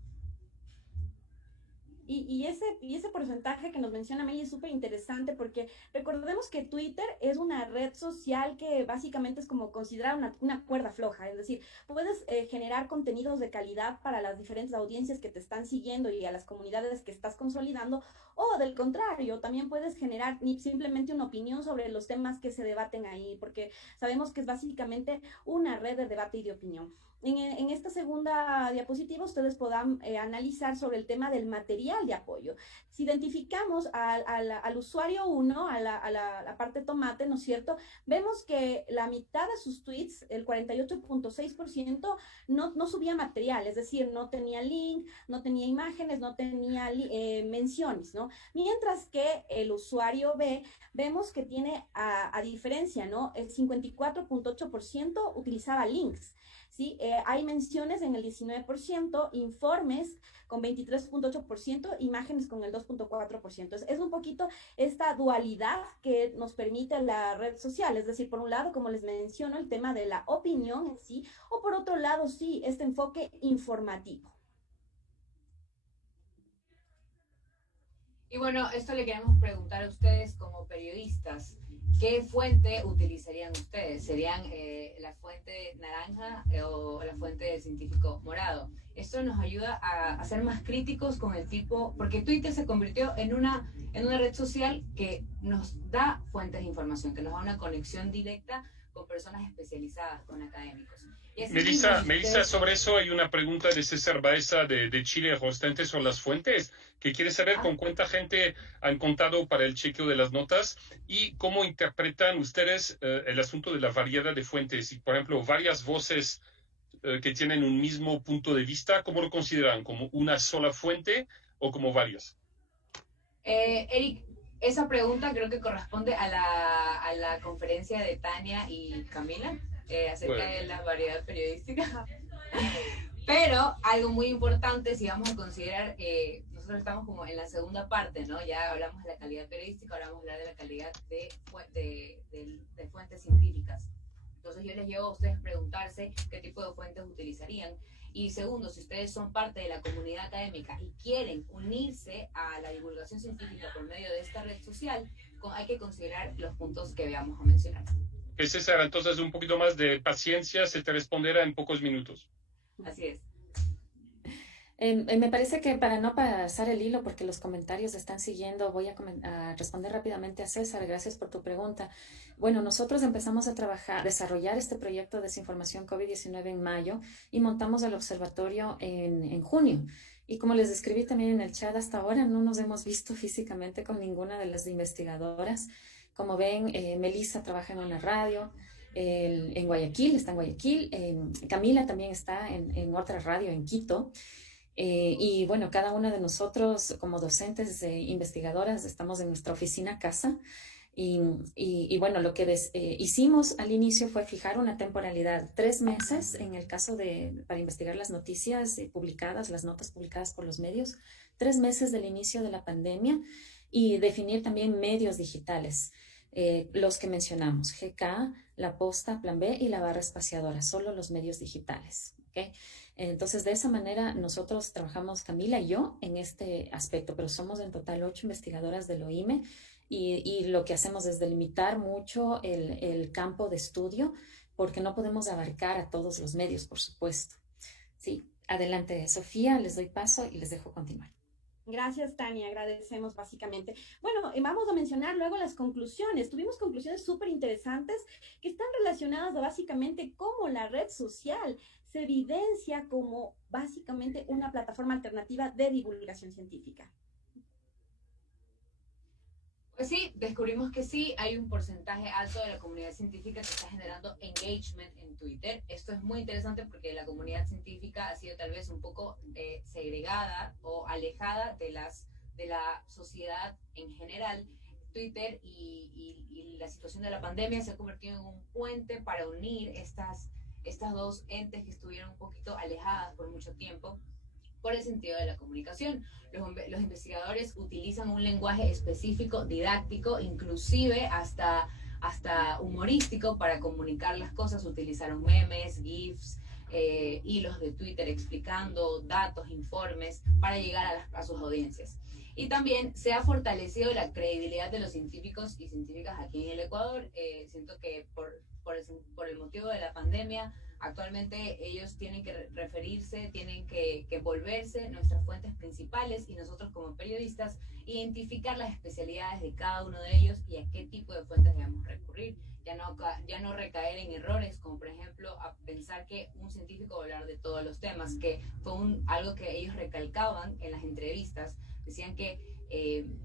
Y ese porcentaje que nos menciona Meli es súper interesante porque recordemos que Twitter es una red social que básicamente es como considerar una cuerda floja, es decir, puedes generar contenidos de calidad para las diferentes audiencias que te están siguiendo y a las comunidades que estás consolidando, o del contrario, también puedes generar simplemente una opinión sobre los temas que se debaten ahí, porque sabemos que es básicamente una red de debate y de opinión. En esta segunda diapositiva ustedes podrán analizar sobre el tema del material de apoyo. Si identificamos al usuario 1, a la parte tomate, ¿no es cierto? Vemos que la mitad de sus tweets, el 48.6%, no subía material, es decir, no tenía link, no tenía imágenes, no tenía menciones, ¿no? Mientras que el usuario B, vemos que tiene, a diferencia, ¿no? El 54.8% utilizaba links. ¿Sí? Hay menciones en el 19%, informes con 23.8%, imágenes con el 2.4%. Es un poquito esta dualidad que nos permite la red social, es decir, por un lado, como les menciono, el tema de la opinión en sí, o por otro lado, sí, este enfoque informativo. Y bueno, esto le queremos preguntar a ustedes como periodistas. ¿Qué fuente utilizarían ustedes? ¿Serían la fuente naranja o la fuente del científico morado? Esto nos ayuda a ser más críticos con el tipo, porque Twitter se convirtió en una red social que nos da fuentes de información, que nos da una conexión directa con personas especializadas, con académicos. Melissa, sobre eso hay una pregunta de César Baeza de Chile, justamente sobre las fuentes, que quiere saber con cuánta gente han contado para el chequeo de las notas y cómo interpretan ustedes el asunto de la variedad de fuentes. Y, por ejemplo, varias voces que tienen un mismo punto de vista, ¿cómo lo consideran? ¿Como una sola fuente o como varias? Eric, esa pregunta creo que corresponde a la conferencia de Tania y Camila acerca de la variedad periodística. Pero algo muy importante, si vamos a considerar, nosotros estamos como en la segunda parte, ¿no? Ya hablamos de la calidad periodística, ahora vamos a hablar de la calidad de fuentes científicas. Entonces yo les llevo a ustedes preguntarse qué tipo de fuentes utilizarían. Y segundo, si ustedes son parte de la comunidad académica y quieren unirse a la divulgación científica por medio de esta red social, hay que considerar los puntos que vamos a mencionar. César, entonces un poquito más de paciencia, se te responderá en pocos minutos. Así es. Me parece que para no pasar el hilo, porque los comentarios están siguiendo, voy a responder rápidamente a César. Gracias por tu pregunta. Bueno, nosotros empezamos a desarrollar este proyecto de desinformación COVID-19 en mayo y montamos el observatorio en junio. Y como les describí también en el chat, hasta ahora no nos hemos visto físicamente con ninguna de las investigadoras. Como ven, Melissa trabaja en una radio en Guayaquil, está en Guayaquil. Camila también está en otra radio en Quito. Y bueno, cada una de nosotros como docentes investigadoras estamos en nuestra oficina casa y bueno, lo que hicimos al inicio fue fijar una temporalidad, 3 meses en el caso para investigar las noticias publicadas, las notas publicadas por los medios, 3 meses del inicio de la pandemia y definir también medios digitales, los que mencionamos, GK, La Posta, Plan B y la barra espaciadora, solo los medios digitales, ¿ok? Entonces, de esa manera, nosotros trabajamos, Camila y yo, en este aspecto, pero somos en total 8 investigadoras del OIME y lo que hacemos es delimitar mucho el campo de estudio porque no podemos abarcar a todos los medios, por supuesto. Sí, adelante, Sofía, les doy paso y les dejo continuar. Gracias, Tania, agradecemos básicamente. Bueno, vamos a mencionar luego las conclusiones. Tuvimos conclusiones súper interesantes que están relacionadas a básicamente cómo la red social se evidencia como básicamente una plataforma alternativa de divulgación científica. Pues sí, descubrimos que sí, hay un porcentaje alto de la comunidad científica que está generando engagement en Twitter. Esto es muy interesante porque la comunidad científica ha sido tal vez un poco segregada o alejada de la sociedad en general. Twitter y la situación de la pandemia se ha convertido en un puente para unir estas dos entes que estuvieron un poquito alejadas por mucho tiempo por el sentido de la comunicación. Los investigadores utilizan un lenguaje específico, didáctico, inclusive hasta humorístico para comunicar las cosas. Utilizaron memes, GIFs, hilos de Twitter explicando datos, informes para llegar a sus audiencias. Y también se ha fortalecido la credibilidad de los científicos y científicas aquí en el Ecuador. Siento que por el motivo de la pandemia, actualmente ellos tienen que referirse, tienen que volverse nuestras fuentes principales, y nosotros como periodistas identificar las especialidades de cada uno de ellos y a qué tipo de fuentes debemos recurrir. Ya no recaer en errores, como por ejemplo a pensar que un científico va a hablar de todos los temas, que fue algo que ellos recalcaban en las entrevistas. Decían que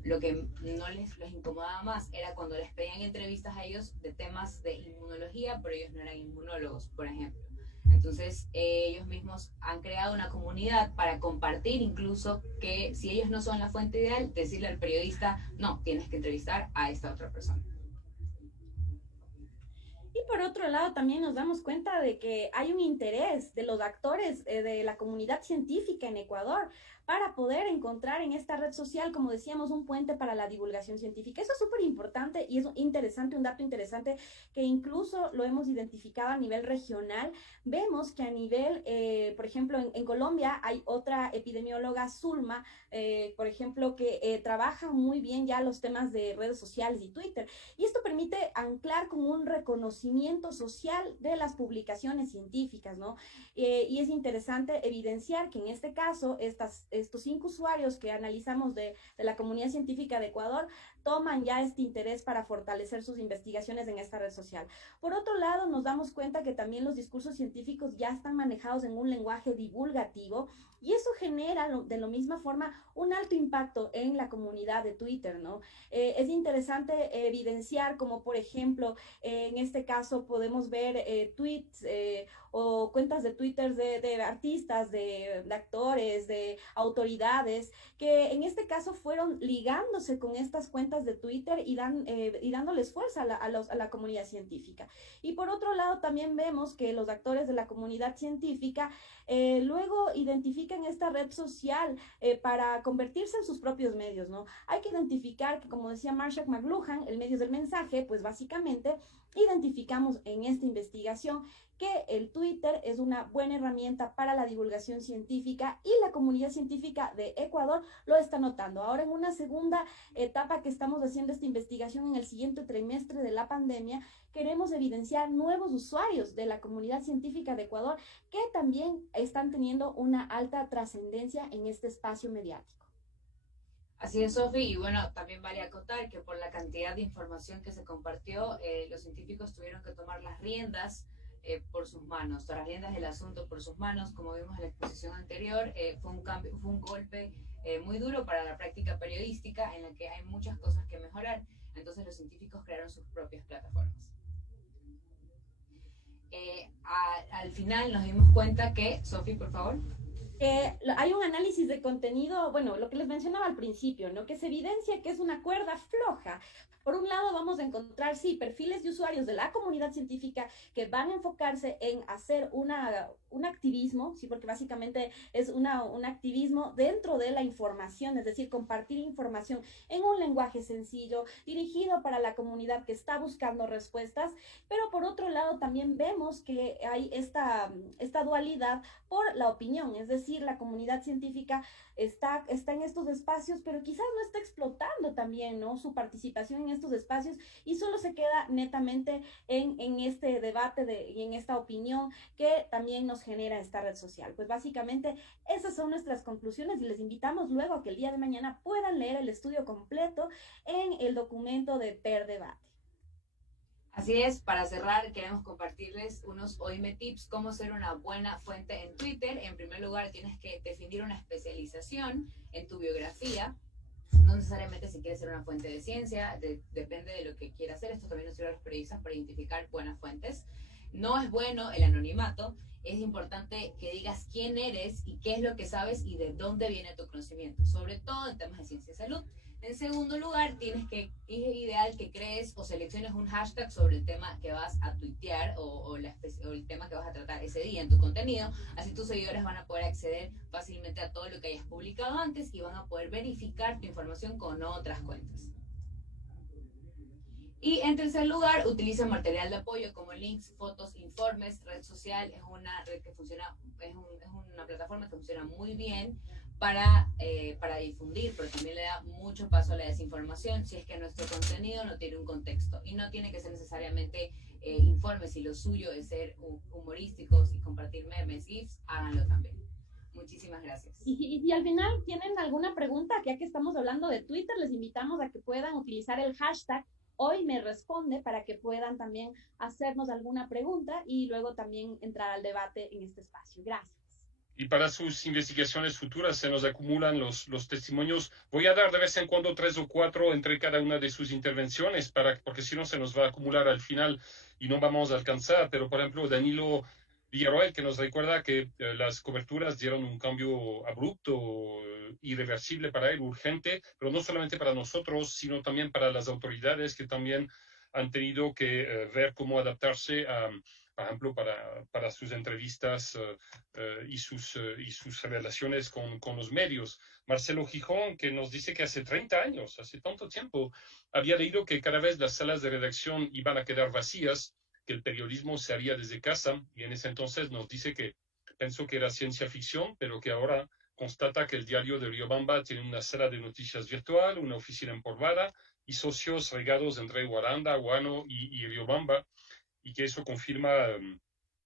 lo que no les incomodaba más era cuando les pedían entrevistas a ellos de temas de inmunología, pero ellos no eran inmunólogos, por ejemplo. Entonces ellos mismos han creado una comunidad para compartir, incluso que si ellos no son la fuente ideal, decirle al periodista, no, tienes que entrevistar a esta otra persona. Y por otro lado, también nos damos cuenta de que hay un interés de los actores de la comunidad científica en Ecuador para poder encontrar en esta red social, como decíamos, un puente para la divulgación científica. Eso es súper importante y es interesante, un dato interesante que incluso lo hemos identificado a nivel regional. Vemos que a nivel, por ejemplo, en Colombia hay otra epidemióloga, Zulma, por ejemplo, que trabaja muy bien ya los temas de redes sociales y Twitter. Y esto permite anclar como un reconocimiento social de las publicaciones científicas, ¿no? Y es interesante evidenciar que en este caso, estos 5 usuarios que analizamos de la comunidad científica de Ecuador toman ya este interés para fortalecer sus investigaciones en esta red social. Por otro lado, nos damos cuenta que también los discursos científicos ya están manejados en un lenguaje divulgativo, y eso genera de la misma forma un alto impacto en la comunidad de Twitter, ¿no? Es interesante evidenciar como, por ejemplo, en este caso podemos ver tweets o cuentas de Twitter de artistas, de actores, de autoridades, que en este caso fueron ligándose con estas cuentas de Twitter y dándoles fuerza a la comunidad científica. Y por otro lado, también vemos que los actores de la comunidad científica luego identifican esta red social para convertirse en sus propios medios, ¿no? Hay que identificar que, como decía Marshall McLuhan, el medio del mensaje, pues básicamente identificamos en esta investigación que el Twitter es una buena herramienta para la divulgación científica, y la comunidad científica de Ecuador lo está notando. Ahora, en una segunda etapa que estamos haciendo esta investigación en el siguiente trimestre de la pandemia, queremos evidenciar nuevos usuarios de la comunidad científica de Ecuador que también están teniendo una alta trascendencia en este espacio mediático. Así es, Sofi, y bueno, también vale acotar que por la cantidad de información que se compartió, los científicos tuvieron que tomar las riendas por sus manos, las riendas del asunto por sus manos. Como vimos en la exposición anterior, fue un golpe muy duro para la práctica periodística, en la que hay muchas cosas que mejorar. Entonces los científicos crearon sus propias plataformas. Al final nos dimos cuenta que, Sofi, por favor. Hay un análisis de contenido, bueno, lo que les mencionaba al principio, ¿no? Que se evidencia que es una cuerda floja. Por un lado, vamos a encontrar, sí, perfiles de usuarios de la comunidad científica que van a enfocarse en hacer un activismo, sí, porque básicamente es un activismo dentro de la información, es decir, compartir información en un lenguaje sencillo, dirigido para la comunidad que está buscando respuestas. Pero por otro lado, también vemos que hay esta dualidad por la opinión, es decir, la comunidad científica está en estos espacios, pero quizás no está explotando también, ¿no?, su participación en estos espacios, y solo se queda netamente en este debate y en esta opinión que también nos genera esta red social. Pues básicamente esas son nuestras conclusiones, y les invitamos luego a que el día de mañana puedan leer el estudio completo en el documento de Per Debate. Así es, para cerrar queremos compartirles unos OIME tips, cómo ser una buena fuente en Twitter. En primer lugar, tienes que definir una especialización en tu biografía. No necesariamente si quieres ser una fuente de ciencia, depende de lo que quieras hacer. Esto también nos sirve a los periodistas para identificar buenas fuentes. No es bueno el anonimato. Es importante que digas quién eres y qué es lo que sabes y de dónde viene tu conocimiento, sobre todo en temas de ciencia y salud. En segundo lugar, es ideal que crees o selecciones un hashtag sobre el tema que vas a tuitear o el tema que vas a tratar ese día en tu contenido. Así tus seguidores van a poder acceder fácilmente a todo lo que hayas publicado antes y van a poder verificar tu información con otras cuentas. Y en tercer lugar, utiliza material de apoyo como links, fotos, informes. Red social es una red que funciona, es una plataforma que funciona muy bien para difundir, pero también le da mucho paso a la desinformación si es que nuestro contenido no tiene un contexto. Y no tiene que ser necesariamente informes, si lo suyo es ser humorísticos y compartir memes, GIFs, háganlo también. Muchísimas gracias. Y al final, ¿tienen alguna pregunta? Ya que estamos hablando de Twitter, les invitamos a que puedan utilizar el hashtag Hoy Me Responde para que puedan también hacernos alguna pregunta y luego también entrar al debate en este espacio. Gracias. Y para sus investigaciones futuras se nos acumulan los testimonios. Voy a dar de vez en cuando 3 o 4 entre cada una de sus intervenciones, porque si no se nos va a acumular al final y no vamos a alcanzar. Pero, por ejemplo, Danilo Villarroel, que nos recuerda que las coberturas dieron un cambio abrupto, irreversible para él, urgente, pero no solamente para nosotros, sino también para las autoridades que también han tenido que ver cómo adaptarse a, por ejemplo, para sus entrevistas y sus relaciones con los medios. Marcelo Gijón, que nos dice que hace 30 años, hace tanto tiempo, había leído que cada vez las salas de redacción iban a quedar vacías, que el periodismo se haría desde casa, y en ese entonces nos dice que pensó que era ciencia ficción, pero que ahora constata que el diario de Riobamba tiene una sala de noticias virtual, una oficina en Porvara y socios regados entre Guaranda, Guano y Riobamba, y que eso confirma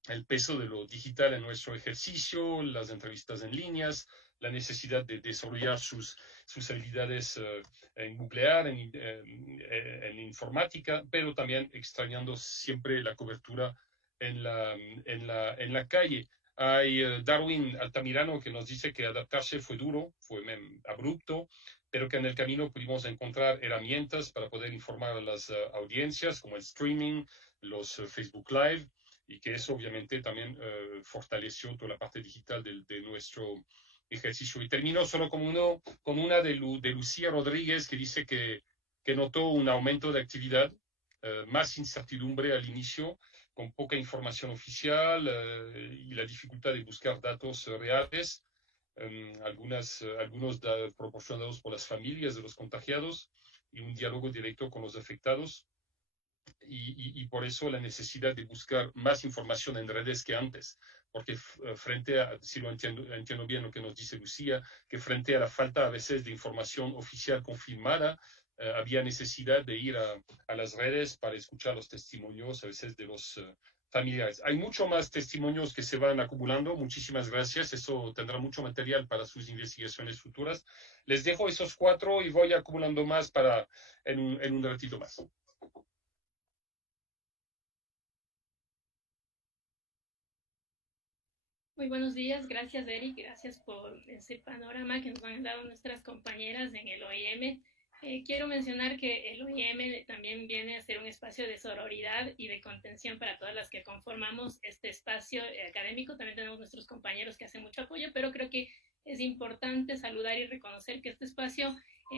el peso de lo digital en nuestro ejercicio, las entrevistas en líneas, la necesidad de desarrollar sus habilidades en nuclear, en informática, pero también extrañando siempre la cobertura en la calle. Hay Darwin Altamirano que nos dice que adaptarse fue duro, fue abrupto, pero que en el camino pudimos encontrar herramientas para poder informar a las audiencias, como el streaming, los Facebook Live, y que eso obviamente también fortaleció toda la parte digital de nuestro ejercicio. Y termino solo con una de Lucía Rodríguez, que dice que notó un aumento de actividad, más incertidumbre al inicio, con poca información oficial y la dificultad de buscar datos reales, algunos proporcionados por las familias de los contagiados, y un diálogo directo con los afectados. Y por eso la necesidad de buscar más información en redes que antes, porque frente a, si lo entiendo bien lo que nos dice Lucía, que frente a la falta a veces de información oficial confirmada, había necesidad de ir a las redes para escuchar los testimonios a veces de los familiares. Hay mucho más testimonios que se van acumulando. Muchísimas gracias. Eso tendrá mucho material para sus investigaciones futuras. Les dejo esos 4 y voy acumulando más en un ratito más. Muy buenos días, gracias Eric, gracias por ese panorama que nos han dado nuestras compañeras en el OIM. Quiero mencionar que el OIM también viene a ser un espacio de sororidad y de contención para todas las que conformamos este espacio académico. También tenemos nuestros compañeros que hacen mucho apoyo, pero creo que es importante saludar y reconocer que este espacio,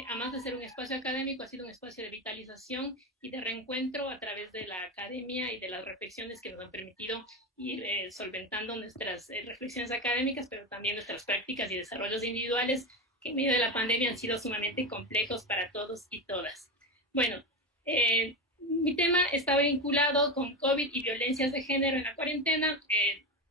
además de ser un espacio académico, ha sido un espacio de vitalización y de reencuentro a través de la academia y de las reflexiones que nos han permitido ir solventando nuestras reflexiones académicas, pero también nuestras prácticas y desarrollos individuales que en medio de la pandemia han sido sumamente complejos para todos y todas. Bueno, mi tema estaba vinculado con COVID y violencias de género en la cuarentena.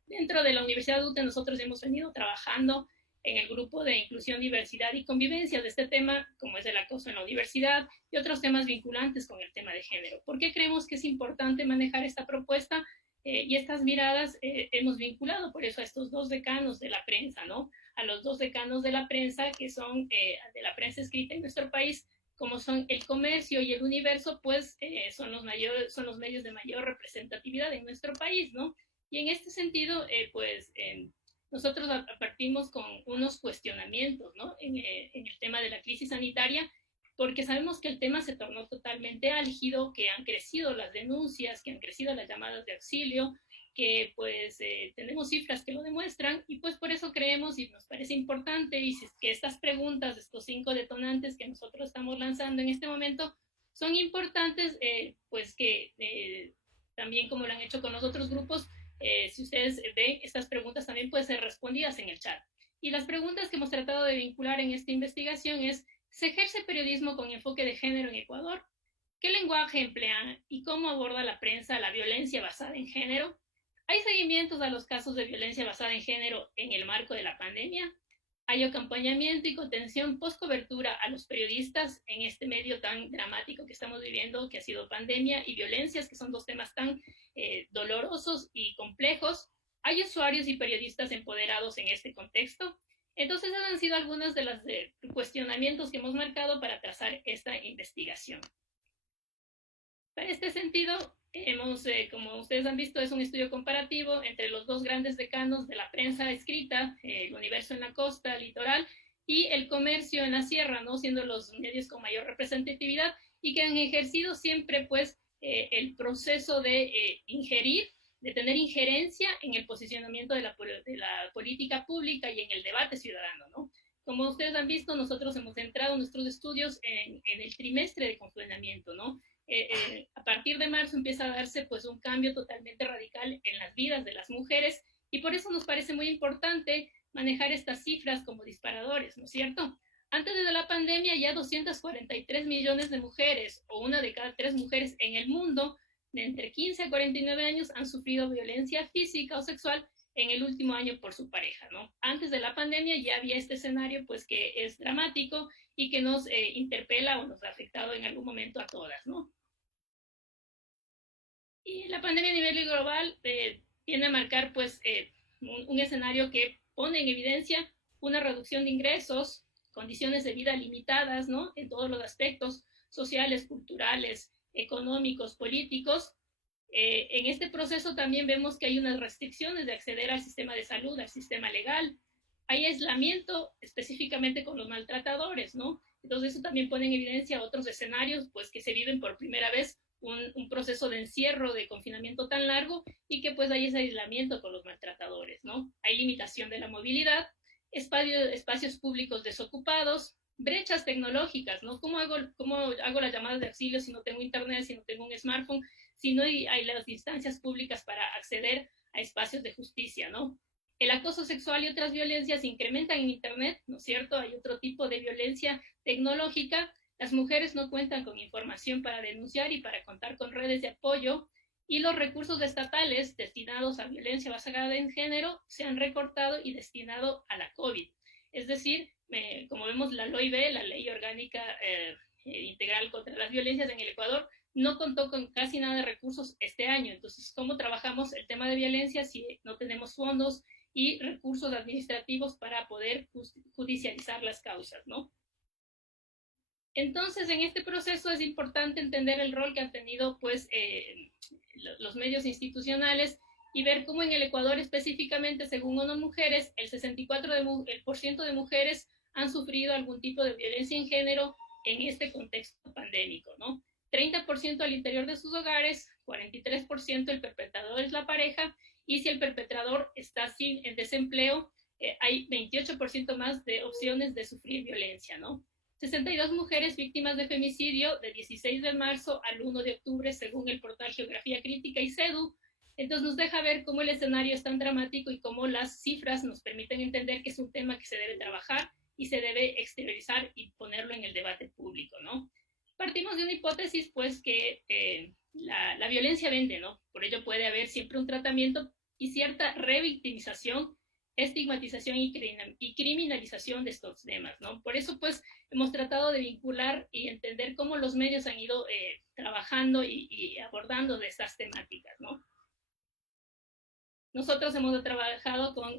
Dentro de la Universidad UTE nosotros hemos venido trabajando en el grupo de inclusión, diversidad y convivencia de este tema, como es el acoso en la universidad y otros temas vinculantes con el tema de género. ¿Por qué creemos que es importante manejar esta propuesta? Y estas miradas hemos vinculado por eso a estos 2 decanos de la prensa, ¿no? A los 2 decanos de la prensa que son de la prensa escrita en nuestro país, como son El Comercio y El Universo, pues son los medios de mayor representatividad en nuestro país, ¿no? Y en este sentido, nosotros partimos con unos cuestionamientos, ¿no? En el tema de la crisis sanitaria, porque sabemos que el tema se tornó totalmente álgido, que han crecido las denuncias, que han crecido las llamadas de auxilio, que pues tenemos cifras que lo demuestran, y pues por eso creemos y nos parece importante y que estas preguntas, estos 5 detonantes que nosotros estamos lanzando en este momento, son importantes, pues que también como lo han hecho con los otros grupos, si ustedes ven, estas preguntas también pueden ser respondidas en el chat. Y las preguntas que hemos tratado de vincular en esta investigación es: ¿se ejerce periodismo con enfoque de género en Ecuador? ¿Qué lenguaje emplean y cómo aborda la prensa la violencia basada en género? ¿Hay seguimientos a los casos de violencia basada en género en el marco de la pandemia? ¿Hay acompañamiento y contención post-cobertura a los periodistas en este medio tan dramático que estamos viviendo, que ha sido pandemia y violencias, que son dos temas tan dolorosos y complejos? ¿Hay usuarios y periodistas empoderados en este contexto? Entonces, esas han sido algunos de los cuestionamientos que hemos marcado para trazar esta investigación. Para este sentido, como ustedes han visto, es un estudio comparativo entre los dos grandes decanos de la prensa escrita, El Universo en la costa, litoral, y El Comercio en la sierra, ¿no? Siendo los medios con mayor representatividad y que han ejercido siempre, pues, el proceso de ingerir, de tener injerencia en el posicionamiento de la política pública y en el debate ciudadano, ¿no? Como ustedes han visto, nosotros hemos centrado nuestros estudios en el trimestre de confinamiento, ¿no? A partir de marzo empieza a darse pues un cambio totalmente radical en las vidas de las mujeres y por eso nos parece muy importante manejar estas cifras como disparadores, ¿no es cierto? Antes de la pandemia ya 243 millones de mujeres o una de cada 3 mujeres en el mundo de entre 15 a 49 años han sufrido violencia física o sexual en el último año por su pareja, ¿no? Antes de la pandemia ya había este escenario pues que es dramático y que nos interpela o nos ha afectado en algún momento a todas, ¿no? Y la pandemia a nivel global viene a marcar pues, un escenario que pone en evidencia una reducción de ingresos, condiciones de vida limitadas, ¿no? En todos los aspectos sociales, culturales, económicos, políticos. En este proceso también vemos que hay unas restricciones de acceder al sistema de salud, al sistema legal. Hay aislamiento específicamente con los maltratadores, ¿no? Entonces eso también pone en evidencia otros escenarios pues, que se viven por primera vez un proceso de encierro, de confinamiento tan largo y que pues hay ese aislamiento con los maltratadores, ¿no? Hay limitación de la movilidad, espacios públicos desocupados, brechas tecnológicas, ¿no? ¿Cómo hago las llamadas de auxilio si no tengo internet, si no tengo un smartphone, si no hay las instancias públicas para acceder a espacios de justicia, ¿no? El acoso sexual y otras violencias se incrementan en internet, ¿no es cierto? Hay otro tipo de violencia tecnológica. Las mujeres no cuentan con información para denunciar y para contar con redes de apoyo y los recursos estatales destinados a violencia basada en género se han recortado y destinado a la COVID. Es decir, como vemos, la LOIB, la Ley Orgánica Integral contra las Violencias en el Ecuador, no contó con casi nada de recursos este año. Entonces, ¿cómo trabajamos el tema de violencia si no tenemos fondos y recursos administrativos para poder judicializar las causas, ¿no? Entonces, en este proceso es importante entender el rol que han tenido pues, los medios institucionales y ver cómo en el Ecuador específicamente, según ONU Mujeres, el 64% de mujeres han sufrido algún tipo de violencia en género en este contexto pandémico, ¿no? 30% al interior de sus hogares, 43% el perpetrador es la pareja y si el perpetrador está en desempleo, hay 28% más de opciones de sufrir violencia, ¿no? 62 mujeres víctimas de femicidio de 16 de marzo al 1 de octubre, según el portal Geografía Crítica y CEDU. Entonces nos deja ver cómo el escenario es tan dramático y cómo las cifras nos permiten entender que es un tema que se debe trabajar y se debe exteriorizar y ponerlo en el debate público, ¿no? Partimos de una hipótesis, pues, que la violencia vende, ¿no? Por ello puede haber siempre un tratamiento y cierta revictimización, estigmatización y criminalización de estos temas, ¿no? Por eso, pues, hemos tratado de vincular y entender cómo los medios han ido trabajando y abordando de estas temáticas, ¿no? Nosotros hemos trabajado con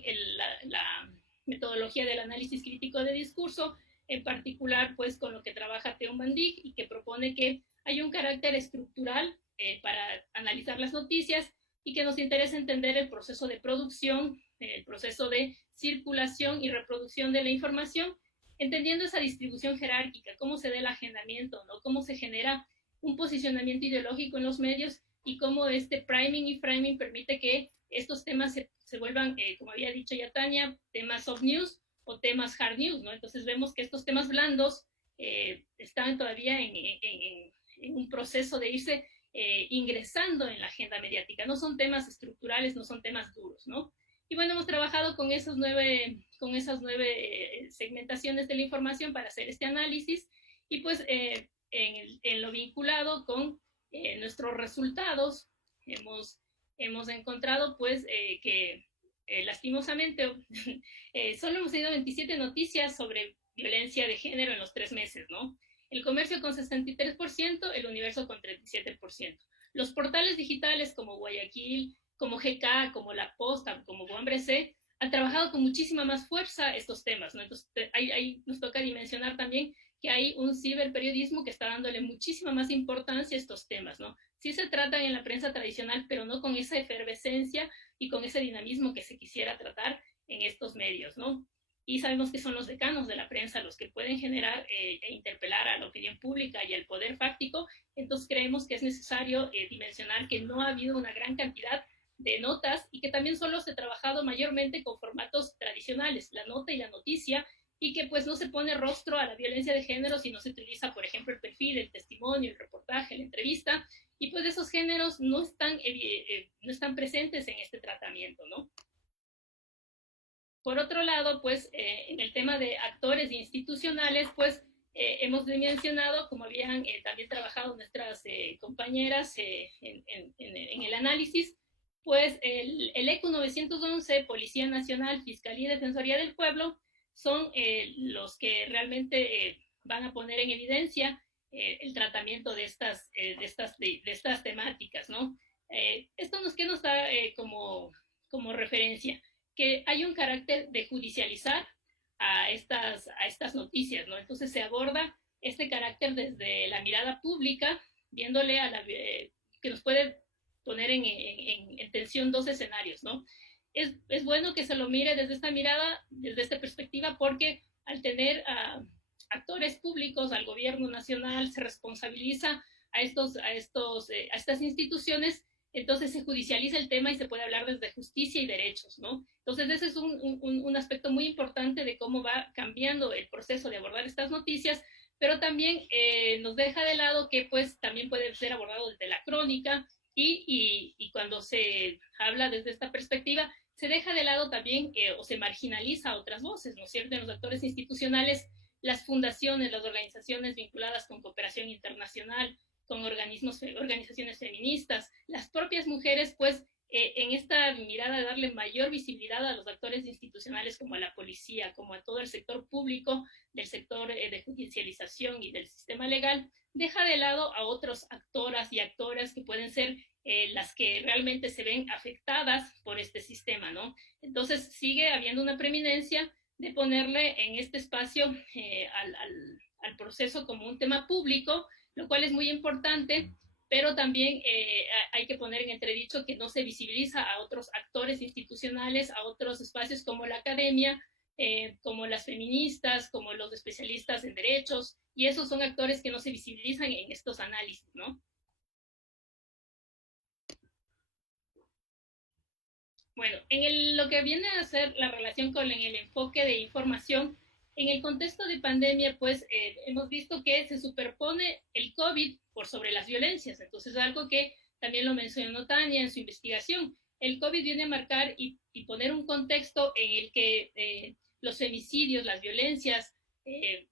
la metodología del análisis crítico de discurso, en particular, pues, con lo que trabaja Theo van Dijk y que propone que hay un carácter estructural para analizar las noticias y que nos interesa entender el proceso de producción, el proceso de circulación y reproducción de la información, entendiendo esa distribución jerárquica, cómo se da el agendamiento, ¿no? Cómo se genera un posicionamiento ideológico en los medios y cómo este priming y framing permite que estos temas se vuelvan, como había dicho ya Tania, temas soft news o temas hard news, ¿no? Entonces vemos que estos temas blandos están todavía en un proceso de irse ingresando en la agenda mediática. No son temas estructurales, no son temas duros, ¿no? Y bueno, hemos trabajado con esas 9 segmentaciones de la información para hacer este análisis y pues en lo vinculado con nuestros resultados, hemos encontrado pues que lastimosamente solo hemos tenido 27 noticias sobre violencia de género en los 3 meses, ¿no? El comercio con 63%, el universo con 37%. Los portales digitales como Guayaquil, como GK, como La Posta, como Guambrese, han trabajado con muchísima más fuerza estos temas, ¿no? Entonces, ahí nos toca dimensionar también que hay un ciberperiodismo que está dándole muchísima más importancia a estos temas, ¿no? Sí se tratan en la prensa tradicional, pero no con esa efervescencia y con ese dinamismo que se quisiera tratar en estos medios, ¿no? Y sabemos que son los decanos de la prensa los que pueden generar e interpelar a la opinión pública y al poder fáctico. Entonces creemos que es necesario dimensionar que no ha habido una gran cantidad de notas y que también solo se ha trabajado mayormente con formatos tradicionales, la nota y la noticia, y que pues no se pone rostro a la violencia de género, sino se utiliza, por ejemplo, el perfil, el testimonio, el reportaje, la entrevista, y pues esos géneros no están presentes en este tratamiento, ¿no? Por otro lado, pues en el tema de actores institucionales, pues hemos mencionado, como habían también trabajado nuestras compañeras en el análisis, pues el ECU 911, Policía Nacional, Fiscalía y Defensoría del Pueblo, son los que realmente van a poner en evidencia el tratamiento de estas temáticas, ¿no? ¿Qué nos da como referencia? Que hay un carácter de judicializar a estas noticias, ¿no? Entonces se aborda este carácter desde la mirada pública, viéndole que nos puede poner en tensión dos escenarios, ¿no? Es bueno que se lo mire desde esta mirada, desde esta perspectiva, porque al tener actores públicos, al gobierno nacional, se responsabiliza a estas instituciones, entonces se judicializa el tema y se puede hablar desde justicia y derechos, ¿no? Entonces ese es un aspecto muy importante de cómo va cambiando el proceso de abordar estas noticias, pero también nos deja de lado que pues también puede ser abordado desde la crónica y cuando se habla desde esta perspectiva, se deja de lado también o se marginaliza a otras voces, ¿no es cierto? En los actores institucionales, las fundaciones, las organizaciones vinculadas con cooperación internacional, con organizaciones feministas, las propias mujeres, pues en esta mirada de darle mayor visibilidad a los actores institucionales como a la policía, como a todo el sector público, del sector de judicialización y del sistema legal, deja de lado a otros actoras y actoras que pueden ser las que realmente se ven afectadas por este sistema, ¿no? Entonces sigue habiendo una preeminencia de ponerle en este espacio al proceso como un tema público, lo cual es muy importante, pero también hay que poner en entredicho que no se visibiliza a otros actores institucionales, a otros espacios como la academia, como las feministas, como los especialistas en derechos, y esos son actores que no se visibilizan en estos análisis, ¿no? Bueno, lo que viene a ser la relación con el enfoque de información, en el contexto de pandemia, pues hemos visto que se superpone el COVID por sobre las violencias. Entonces, algo que también lo mencionó Tania en su investigación. El COVID viene a marcar y poner un contexto en el que los femicidios, las violencias,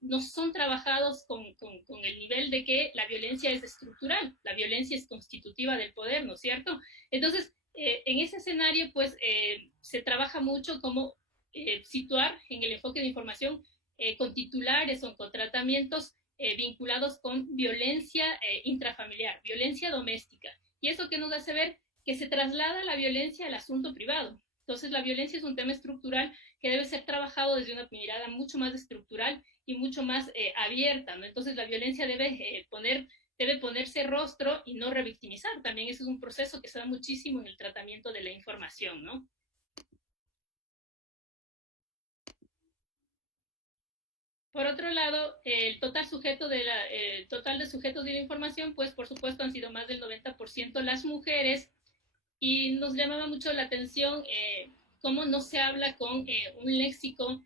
no son trabajados con el nivel de que la violencia es estructural, la violencia es constitutiva del poder, ¿no es cierto? Entonces, en ese escenario, pues, se trabaja mucho como situar en el enfoque de información con titulares o con tratamientos vinculados con violencia intrafamiliar, violencia doméstica. Y eso que nos hace ver que se traslada la violencia al asunto privado. Entonces, la violencia es un tema estructural que debe ser trabajado desde una mirada mucho más estructural y mucho más abierta, ¿no? Entonces, la violencia debe ponerse rostro y no revictimizar. También ese es un proceso que se da muchísimo en el tratamiento de la información, ¿no? Por otro lado, el total de sujetos de la información, pues por supuesto han sido más del 90% las mujeres, y nos llamaba mucho la atención cómo no se habla con un léxico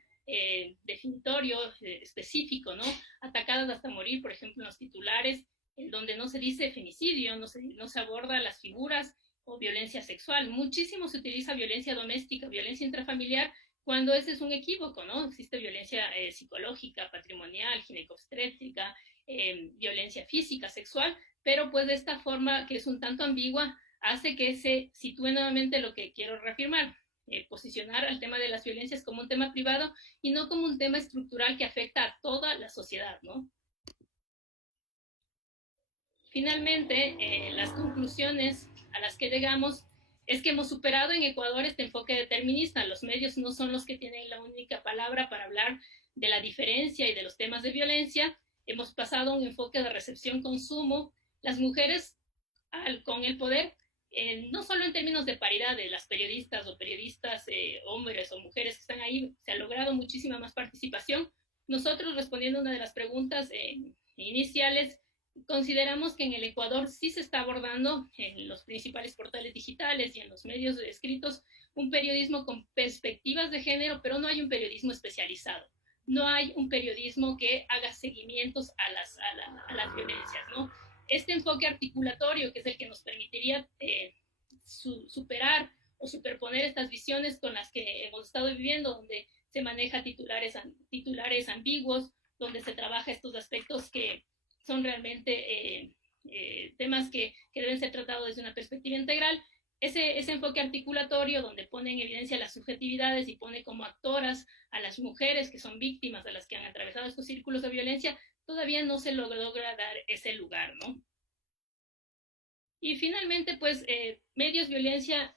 definitorio específico, ¿no? Atacadas hasta morir, por ejemplo, en los titulares, en donde no se dice femicidio, no se aborda las figuras o violencia sexual. Muchísimo se utiliza violencia doméstica, violencia intrafamiliar, cuando ese es un equívoco, ¿no? Existe violencia psicológica, patrimonial, ginecobstétrica, violencia física, sexual, pero pues de esta forma que es un tanto ambigua, hace que se sitúe nuevamente lo que quiero reafirmar, posicionar al tema de las violencias como un tema privado y no como un tema estructural que afecta a toda la sociedad, ¿no? Finalmente, las conclusiones a las que llegamos es que hemos superado en Ecuador este enfoque determinista. Los medios no son los que tienen la única palabra para hablar de la diferencia y de los temas de violencia. Hemos pasado a un enfoque de recepción-consumo. Las mujeres con el poder, no solo en términos de paridad de las periodistas o periodistas, hombres o mujeres que están ahí, se ha logrado muchísima más participación. Nosotros, respondiendo a una de las preguntas iniciales, consideramos que en el Ecuador sí se está abordando en los principales portales digitales y en los medios escritos un periodismo con perspectivas de género, pero no hay un periodismo especializado. No hay un periodismo que haga seguimientos a las violencias, ¿no? Este enfoque articulatorio, que es el que nos permitiría superar o superponer estas visiones con las que hemos estado viviendo, donde se maneja titulares ambiguos, donde se trabaja estos aspectos que son realmente temas que deben ser tratados desde una perspectiva integral. Ese enfoque articulatorio donde pone en evidencia las subjetividades y pone como actoras a las mujeres que son víctimas, a las que han atravesado estos círculos de violencia, todavía no se logra dar ese lugar, ¿no? Y finalmente, pues, medios, violencia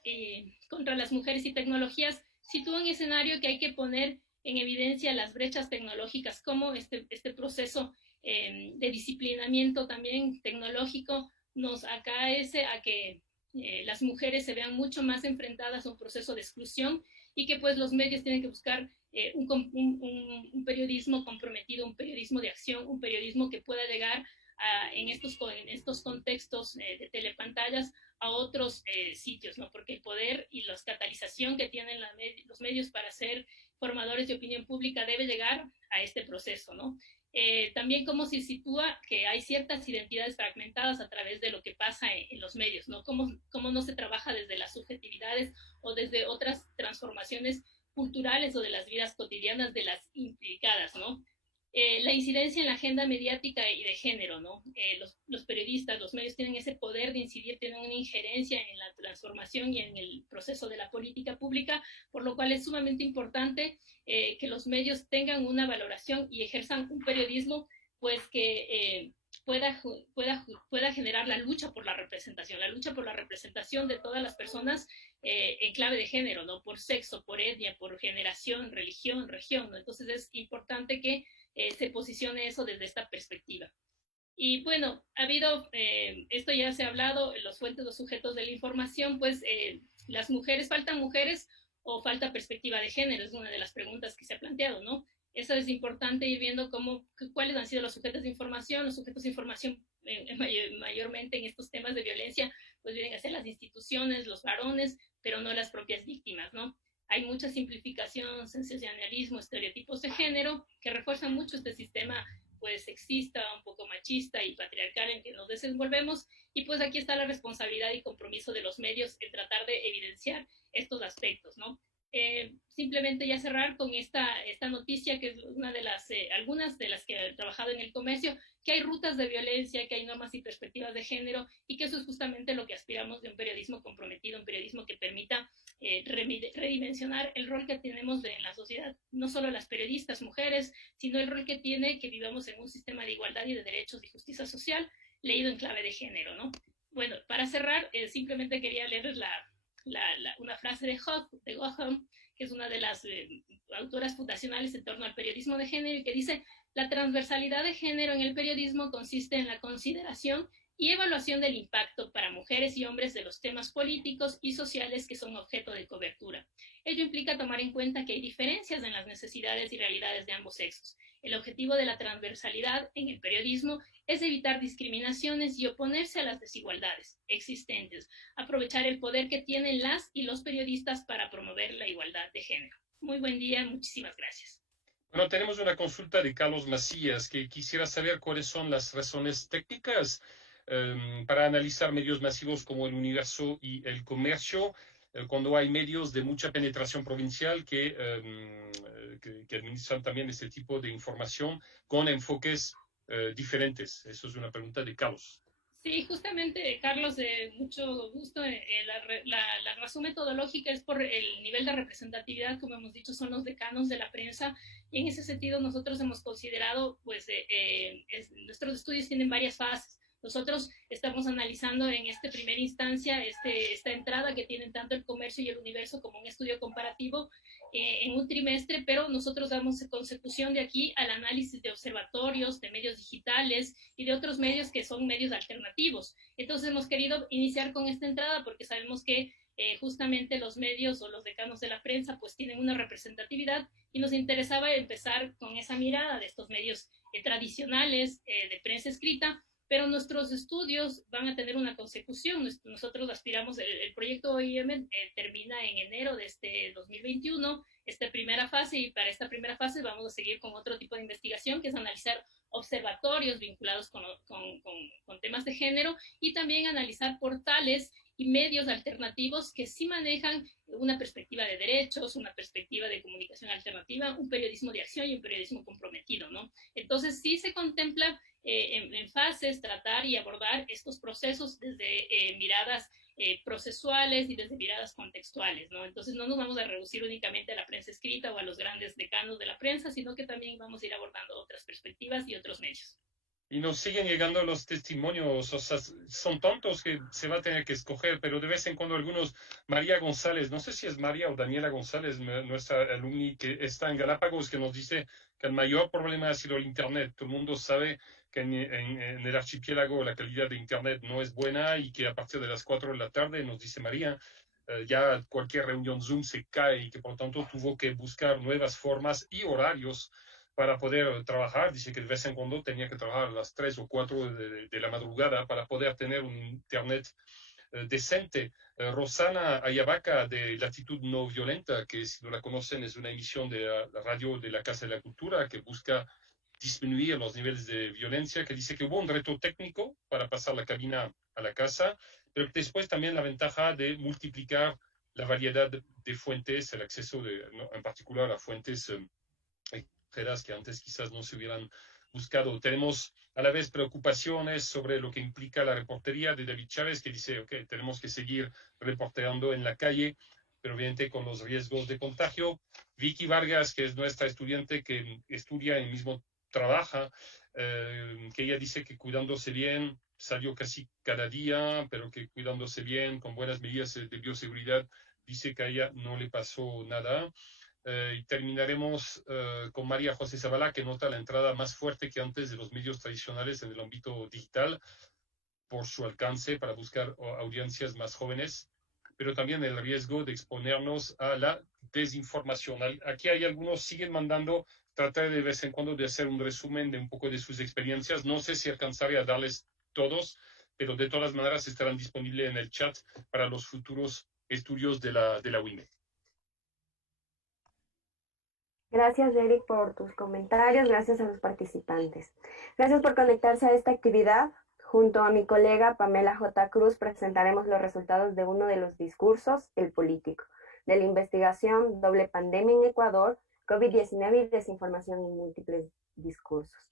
contra las mujeres y tecnologías sitúa un escenario que hay que poner en evidencia las brechas tecnológicas, como este proceso de disciplinamiento también tecnológico nos acaece a que las mujeres se vean mucho más enfrentadas a un proceso de exclusión y que pues los medios tienen que buscar un periodismo comprometido, un periodismo de acción, un periodismo que pueda llegar en estos contextos de telepantallas a otros sitios, ¿no? Porque el poder y la catalización que tienen los medios para ser formadores de opinión pública debe llegar a este proceso, ¿no? También cómo se sitúa que hay ciertas identidades fragmentadas a través de lo que pasa en los medios, ¿no? Cómo no se trabaja desde las subjetividades o desde otras transformaciones culturales o de las vidas cotidianas de las implicadas, ¿no? La incidencia en la agenda mediática y de género, ¿no? Los periodistas, los medios tienen ese poder de incidir, tienen una injerencia en la transformación y en el proceso de la política pública, por lo cual es sumamente importante que los medios tengan una valoración y ejerzan un periodismo pues que pueda generar la lucha por la representación de todas las personas en clave de género, ¿no? Por sexo, por etnia, por generación, religión, región, ¿no? Entonces es importante que se posicione eso desde esta perspectiva. Y bueno, ha habido, esto ya se ha hablado, los fuentes, los sujetos de la información, pues las mujeres, ¿faltan mujeres o falta perspectiva de género? Es una de las preguntas que se ha planteado, ¿no? Eso es importante ir viendo cuáles han sido los sujetos de información. Los sujetos de información mayormente en estos temas de violencia, pues vienen a ser las instituciones, los varones, pero no las propias víctimas, ¿no? Hay mucha simplificación, sensacionalismo, estereotipos de género que refuerzan mucho este sistema pues sexista, un poco machista y patriarcal en que nos desenvolvemos, y pues aquí está la responsabilidad y compromiso de los medios en tratar de evidenciar estos aspectos, ¿no? Simplemente ya cerrar con esta noticia, que es una de las, algunas de las que he trabajado en el comercio, que hay rutas de violencia, que hay normas y perspectivas de género, y que eso es justamente lo que aspiramos de un periodismo comprometido, un periodismo que permita redimensionar el rol que tenemos en la sociedad, no solo las periodistas mujeres, sino el rol que tiene que vivamos en un sistema de igualdad y de derechos y justicia social, leído en clave de género, ¿no? Bueno, para cerrar, simplemente quería leerles una frase de Gotham, que es una de las autoras fundacionales en torno al periodismo de género, y que dice: la transversalidad de género en el periodismo consiste en la consideración y evaluación del impacto para mujeres y hombres de los temas políticos y sociales que son objeto de cobertura. Ello implica tomar en cuenta que hay diferencias en las necesidades y realidades de ambos sexos. El objetivo de la transversalidad en el periodismo es evitar discriminaciones y oponerse a las desigualdades existentes, aprovechar el poder que tienen las y los periodistas para promover la igualdad de género. Muy buen día, muchísimas gracias. Bueno, tenemos una consulta de Carlos Macías, que quisiera saber cuáles son las razones técnicas para analizar medios masivos como El Universo y El Comercio, cuando hay medios de mucha penetración provincial que administran también este tipo de información con enfoques diferentes? Eso es una pregunta de Carlos. Sí, justamente, Carlos, mucho gusto. La razón metodológica es por el nivel de representatividad, como hemos dicho, son los decanos de la prensa, y en ese sentido nosotros hemos considerado, pues, nuestros estudios tienen varias fases. Nosotros estamos analizando en esta primera instancia esta entrada que tienen tanto el comercio y el universo como un estudio comparativo en un trimestre, pero nosotros damos consecución de aquí al análisis de observatorios, de medios digitales y de otros medios que son medios alternativos. Entonces hemos querido iniciar con esta entrada porque sabemos que justamente los medios o los decanos de la prensa pues tienen una representatividad y nos interesaba empezar con esa mirada de estos medios tradicionales de prensa escrita, pero nuestros estudios van a tener una consecución. Nosotros aspiramos, el proyecto OIM termina en enero de este 2021, esta primera fase, y para esta primera fase vamos a seguir con otro tipo de investigación, que es analizar observatorios vinculados con temas de género, y también analizar portales y medios alternativos que sí manejan una perspectiva de derechos, una perspectiva de comunicación alternativa, un periodismo de acción y un periodismo comprometido, ¿no? Entonces sí se contempla en fases tratar y abordar estos procesos desde miradas procesuales y desde miradas contextuales, ¿no? Entonces no nos vamos a reducir únicamente a la prensa escrita o a los grandes decanos de la prensa, sino que también vamos a ir abordando otras perspectivas y otros medios. Y nos siguen llegando los testimonios, o sea, son tantos que se va a tener que escoger, pero de vez en cuando algunos, María González, no sé si es María o Daniela González, nuestra alumni que está en Galápagos, que nos dice que el mayor problema ha sido el Internet. Todo el mundo sabe que en el archipiélago la calidad de Internet no es buena y que a partir de las 4 de la tarde, nos dice María, ya cualquier reunión Zoom se cae y que por lo tanto tuvo que buscar nuevas formas y horarios para poder trabajar. Dice que de vez en cuando tenía que trabajar a las 3 o 4 de la madrugada para poder tener un Internet decente. Rosana Ayabaca de Latitud No Violenta, que si no la conocen es una emisión de la radio de la Casa de la Cultura que busca disminuir los niveles de violencia, que dice que hubo un reto técnico para pasar la cabina a la casa, pero después también la ventaja de multiplicar la variedad de fuentes, el acceso ¿no? en particular a fuentes que antes quizás no se hubieran buscado. Tenemos a la vez preocupaciones sobre lo que implica la reportería de David Chávez, que dice, ok, tenemos que seguir reporteando en la calle, pero obviamente con los riesgos de contagio. Vicky Vargas, que es nuestra estudiante que estudia y mismo trabaja, que ella dice que cuidándose bien, salió casi cada día, pero que cuidándose bien, con buenas medidas de bioseguridad, dice que a ella no le pasó nada. Y terminaremos con María José Zavala, que nota la entrada más fuerte que antes de los medios tradicionales en el ámbito digital por su alcance para buscar audiencias más jóvenes, pero también el riesgo de exponernos a la desinformación. Aquí hay algunos, siguen mandando, tratar de vez en cuando de hacer un resumen de un poco de sus experiencias. No sé si alcanzaré a darles todos, pero de todas maneras estarán disponibles en el chat para los futuros estudios de la UIME. Gracias, Eric, por tus comentarios. Gracias a los participantes. Gracias por conectarse a esta actividad. Junto a mi colega Pamela J. Cruz presentaremos los resultados de uno de los discursos, el político, de la investigación Doble Pandemia en Ecuador, COVID-19 y Desinformación en Múltiples Discursos.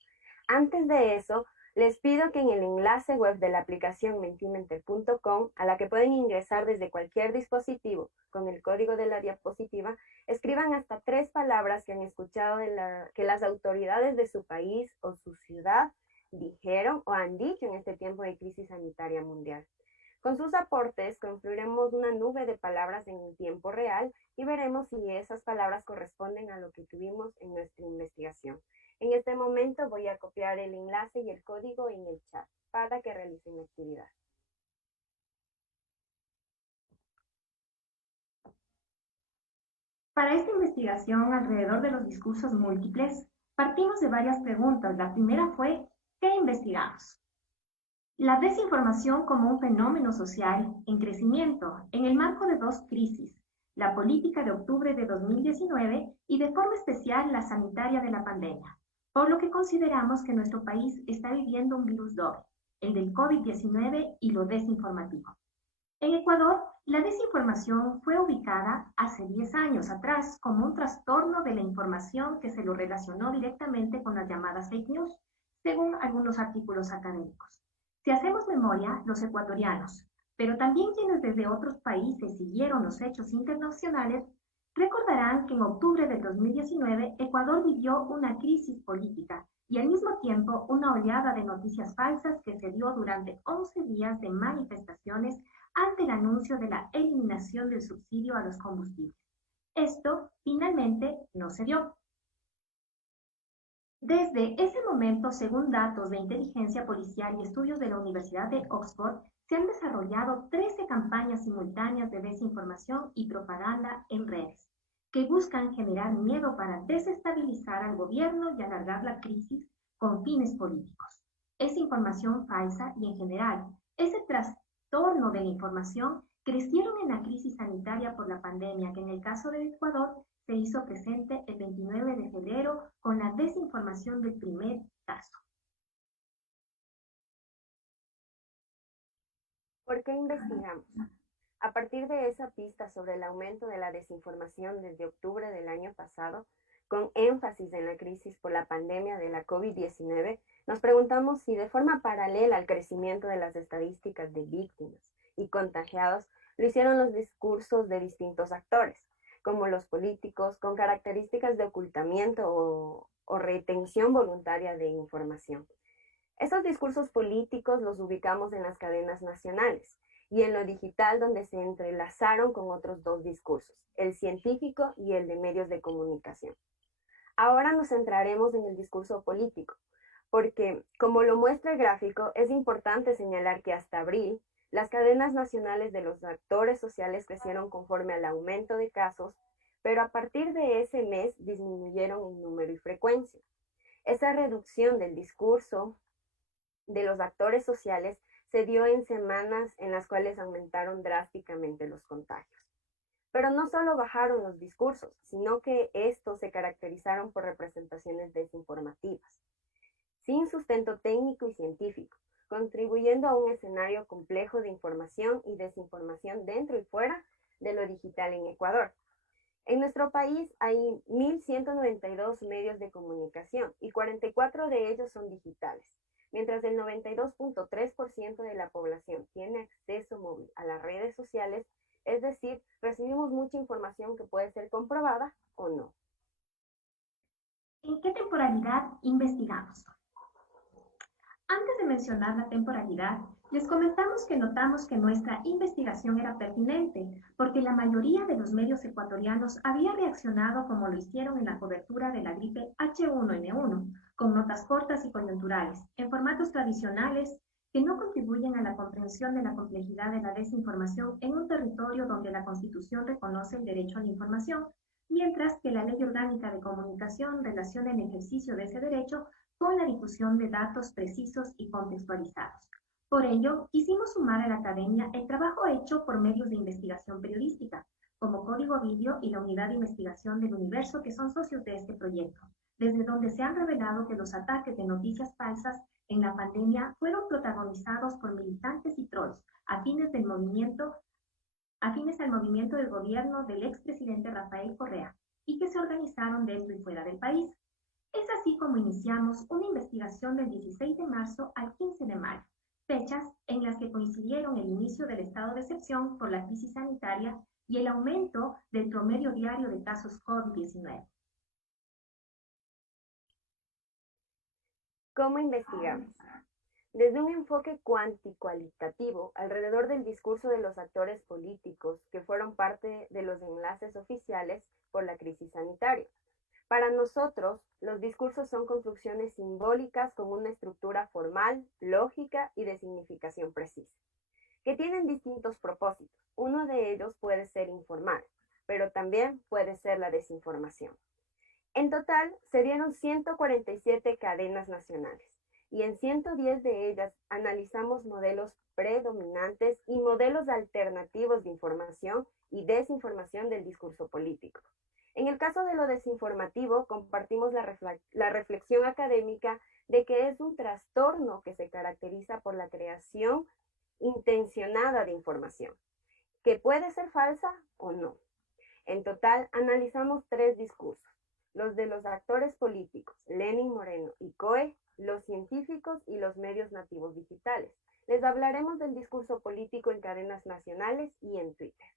Antes de eso, les pido que en el enlace web de la aplicación mentimental.com, a la que pueden ingresar desde cualquier dispositivo con el código de la diapositiva, escriban hasta 3 palabras que han escuchado que las autoridades de su país o su ciudad dijeron o han dicho en este tiempo de crisis sanitaria mundial. Con sus aportes construiremos una nube de palabras en tiempo real y veremos si esas palabras corresponden a lo que tuvimos en nuestra investigación. En este momento voy a copiar el enlace y el código en el chat para que realicen la actividad. Para esta investigación alrededor de los discursos múltiples, partimos de varias preguntas. La primera fue, ¿qué investigamos? La desinformación como un fenómeno social en crecimiento en el marco de 2 crisis, la política de octubre de 2019 y de forma especial la sanitaria de la pandemia, por lo que consideramos que nuestro país está viviendo un virus doble, el del COVID-19 y lo desinformativo. En Ecuador, la desinformación fue ubicada hace 10 años atrás como un trastorno de la información que se lo relacionó directamente con las llamadas fake news, según algunos artículos académicos. Si hacemos memoria, los ecuatorianos, pero también quienes desde otros países siguieron los hechos internacionales, recordarán que en octubre del 2019 Ecuador vivió una crisis política y al mismo tiempo una oleada de noticias falsas que se dio durante 11 días de manifestaciones ante el anuncio de la eliminación del subsidio a los combustibles. Esto finalmente no se dio. Desde ese momento, según datos de inteligencia policial y estudios de la Universidad de Oxford, se han desarrollado 13 campañas simultáneas de desinformación y propaganda en redes, que buscan generar miedo para desestabilizar al gobierno y alargar la crisis con fines políticos. Esa información falsa y en general, ese trastorno de la información crecieron en la crisis sanitaria por la pandemia, que en el caso del Ecuador se hizo presente el 29 de febrero con la desinformación del primer caso. ¿Por qué investigamos? A partir de esa pista sobre el aumento de la desinformación desde octubre del año pasado, con énfasis en la crisis por la pandemia de la COVID-19, nos preguntamos si de forma paralela al crecimiento de las estadísticas de víctimas y contagiados, lo hicieron los discursos de distintos actores, como los políticos, con características de ocultamiento o retención voluntaria de información. Esos discursos políticos los ubicamos en las cadenas nacionales y en lo digital, donde se entrelazaron con otros dos discursos, el científico y el de medios de comunicación. Ahora nos centraremos en el discurso político, porque, como lo muestra el gráfico, es importante señalar que hasta abril, las cadenas nacionales de los actores sociales crecieron conforme al aumento de casos, pero a partir de ese mes disminuyeron en número y frecuencia. Esa reducción del discurso de los actores sociales se dio en semanas en las cuales aumentaron drásticamente los contagios. Pero no solo bajaron los discursos, sino que estos se caracterizaron por representaciones desinformativas, sin sustento técnico y científico, contribuyendo a un escenario complejo de información y desinformación dentro y fuera de lo digital en Ecuador. En nuestro país hay 1.192 medios de comunicación y 44 de ellos son digitales, mientras el 92.3% de la población tiene acceso móvil a las redes sociales, es decir, recibimos mucha información que puede ser comprobada o no. ¿En qué temporalidad investigamos? Antes de mencionar la temporalidad, les comentamos que notamos que nuestra investigación era pertinente, porque la mayoría de los medios ecuatorianos había reaccionado como lo hicieron en la cobertura de la gripe H1N1, con notas cortas y coyunturales, en formatos tradicionales que no contribuyen a la comprensión de la complejidad de la desinformación en un territorio donde la Constitución reconoce el derecho a la información, mientras que la Ley Orgánica de Comunicación relaciona el ejercicio de ese derecho con la difusión de datos precisos y contextualizados. Por ello, quisimos sumar a la academia el trabajo hecho por medios de investigación periodística, como Código Video y la Unidad de Investigación del Universo, que son socios de este proyecto, desde donde se han revelado que los ataques de noticias falsas en la pandemia fueron protagonizados por militantes y trolls afines al movimiento del gobierno del expresidente Rafael Correa, y que se organizaron dentro y fuera del país. Es así como iniciamos una investigación del 16 de marzo al 15 de mayo, fechas en las que coincidieron el inicio del estado de excepción por la crisis sanitaria y el aumento del promedio diario de casos COVID-19. ¿Cómo investigamos? Desde un enfoque cuantitativo alrededor del discurso de los actores políticos que fueron parte de los enlaces oficiales por la crisis sanitaria. Para nosotros, los discursos son construcciones simbólicas con una estructura formal, lógica y de significación precisa, que tienen distintos propósitos. Uno de ellos puede ser informar, pero también puede ser la desinformación. En total, se dieron 147 cadenas nacionales y en 110 de ellas analizamos modelos predominantes y modelos alternativos de información y desinformación del discurso político. En el caso de lo desinformativo, compartimos la reflexión académica de que es un trastorno que se caracteriza por la creación intencionada de información, que puede ser falsa o no. En total, analizamos 3 discursos, los de los actores políticos, Lenin Moreno y Coe, los científicos y los medios nativos digitales. Les hablaremos del discurso político en cadenas nacionales y en Twitter.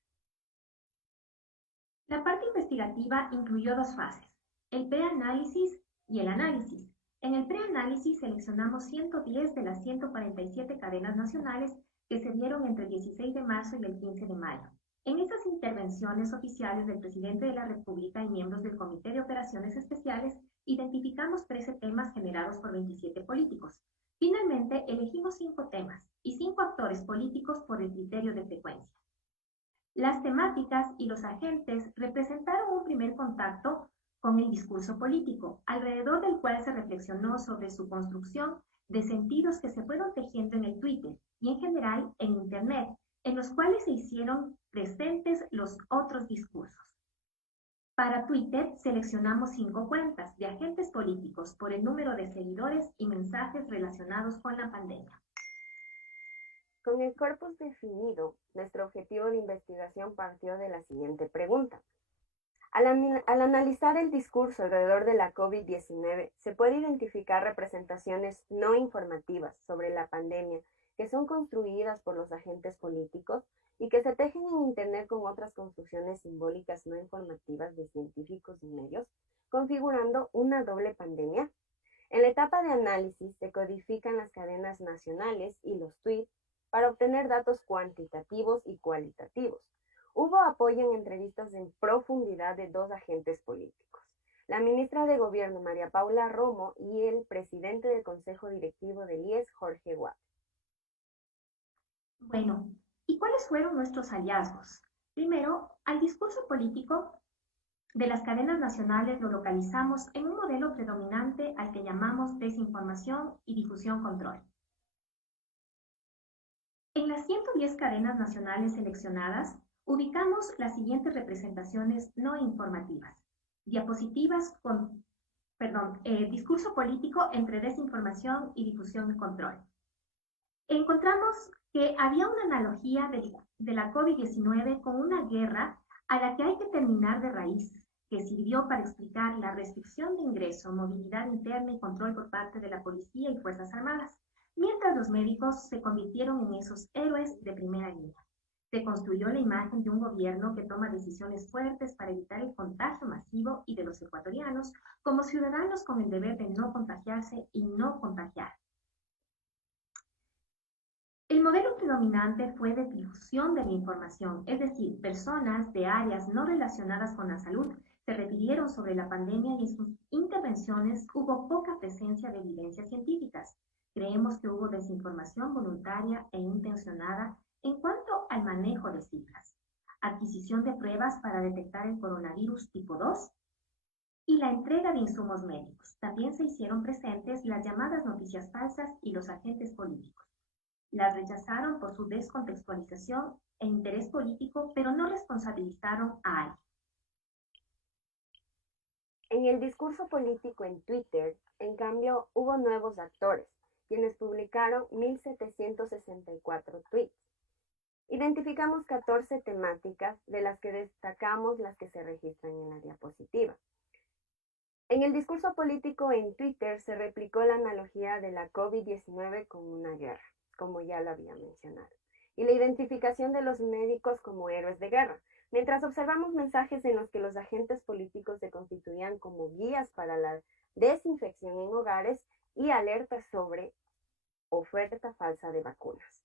La parte investigativa incluyó dos fases, el preanálisis y el análisis. En el preanálisis seleccionamos 110 de las 147 cadenas nacionales que se dieron entre el 16 de marzo y el 15 de mayo. En esas intervenciones oficiales del presidente de la República y miembros del Comité de Operaciones Especiales, identificamos 13 temas generados por 27 políticos. Finalmente, elegimos 5 temas y 5 actores políticos por el criterio de frecuencia. Las temáticas y los agentes representaron un primer contacto con el discurso político, alrededor del cual se reflexionó sobre su construcción de sentidos que se fueron tejiendo en el Twitter y en general en Internet, en los cuales se hicieron presentes los otros discursos. Para Twitter seleccionamos 5 cuentas de agentes políticos por el número de seguidores y mensajes relacionados con la pandemia. Con el corpus definido, nuestro objetivo de investigación partió de la siguiente pregunta. Al analizar el discurso alrededor de la COVID-19, se puede identificar representaciones no informativas sobre la pandemia que son construidas por los agentes políticos y que se tejen en Internet con otras construcciones simbólicas no informativas de científicos y medios, configurando una doble pandemia. En la etapa de análisis se codifican las cadenas nacionales y los tweets para obtener datos cuantitativos y cualitativos. Hubo apoyo en entrevistas en profundidad de 2 agentes políticos, la ministra de Gobierno María Paula Romo y el presidente del Consejo Directivo del IES, Jorge Watt. Bueno, ¿y cuáles fueron nuestros hallazgos? Primero, al discurso político de las cadenas nacionales lo localizamos en un modelo predominante al que llamamos desinformación y difusión control. En las 110 cadenas nacionales seleccionadas, ubicamos las siguientes representaciones no informativas. Diapositivas con, discurso político entre desinformación y difusión y control. Encontramos que había una analogía de la COVID-19 con una guerra a la que hay que terminar de raíz, que sirvió para explicar la restricción de ingreso, movilidad interna y control por parte de la policía y Fuerzas Armadas, mientras los médicos se convirtieron en esos héroes de primera línea. Se construyó la imagen de un gobierno que toma decisiones fuertes para evitar el contagio masivo y de los ecuatorianos como ciudadanos con el deber de no contagiarse y no contagiar. El modelo predominante fue de difusión de la información, es decir, personas de áreas no relacionadas con la salud se refirieron sobre la pandemia y en sus intervenciones hubo poca presencia de evidencias científicas. Creemos que hubo desinformación voluntaria e intencionada en cuanto al manejo de cifras, adquisición de pruebas para detectar el coronavirus tipo 2 y la entrega de insumos médicos. También se hicieron presentes las llamadas noticias falsas y los agentes políticos. Las rechazaron por su descontextualización e interés político, pero no responsabilizaron a alguien. En el discurso político en Twitter, en cambio, hubo nuevos actores, quienes publicaron 1.764 tweets. Identificamos 14 temáticas, de las que destacamos las que se registran en la diapositiva. En el discurso político en Twitter se replicó la analogía de la COVID-19 con una guerra, como ya lo había mencionado, y la identificación de los médicos como héroes de guerra, mientras observamos mensajes en los que los agentes políticos se constituían como guías para la desinfección en hogares y alertas sobre oferta falsa de vacunas.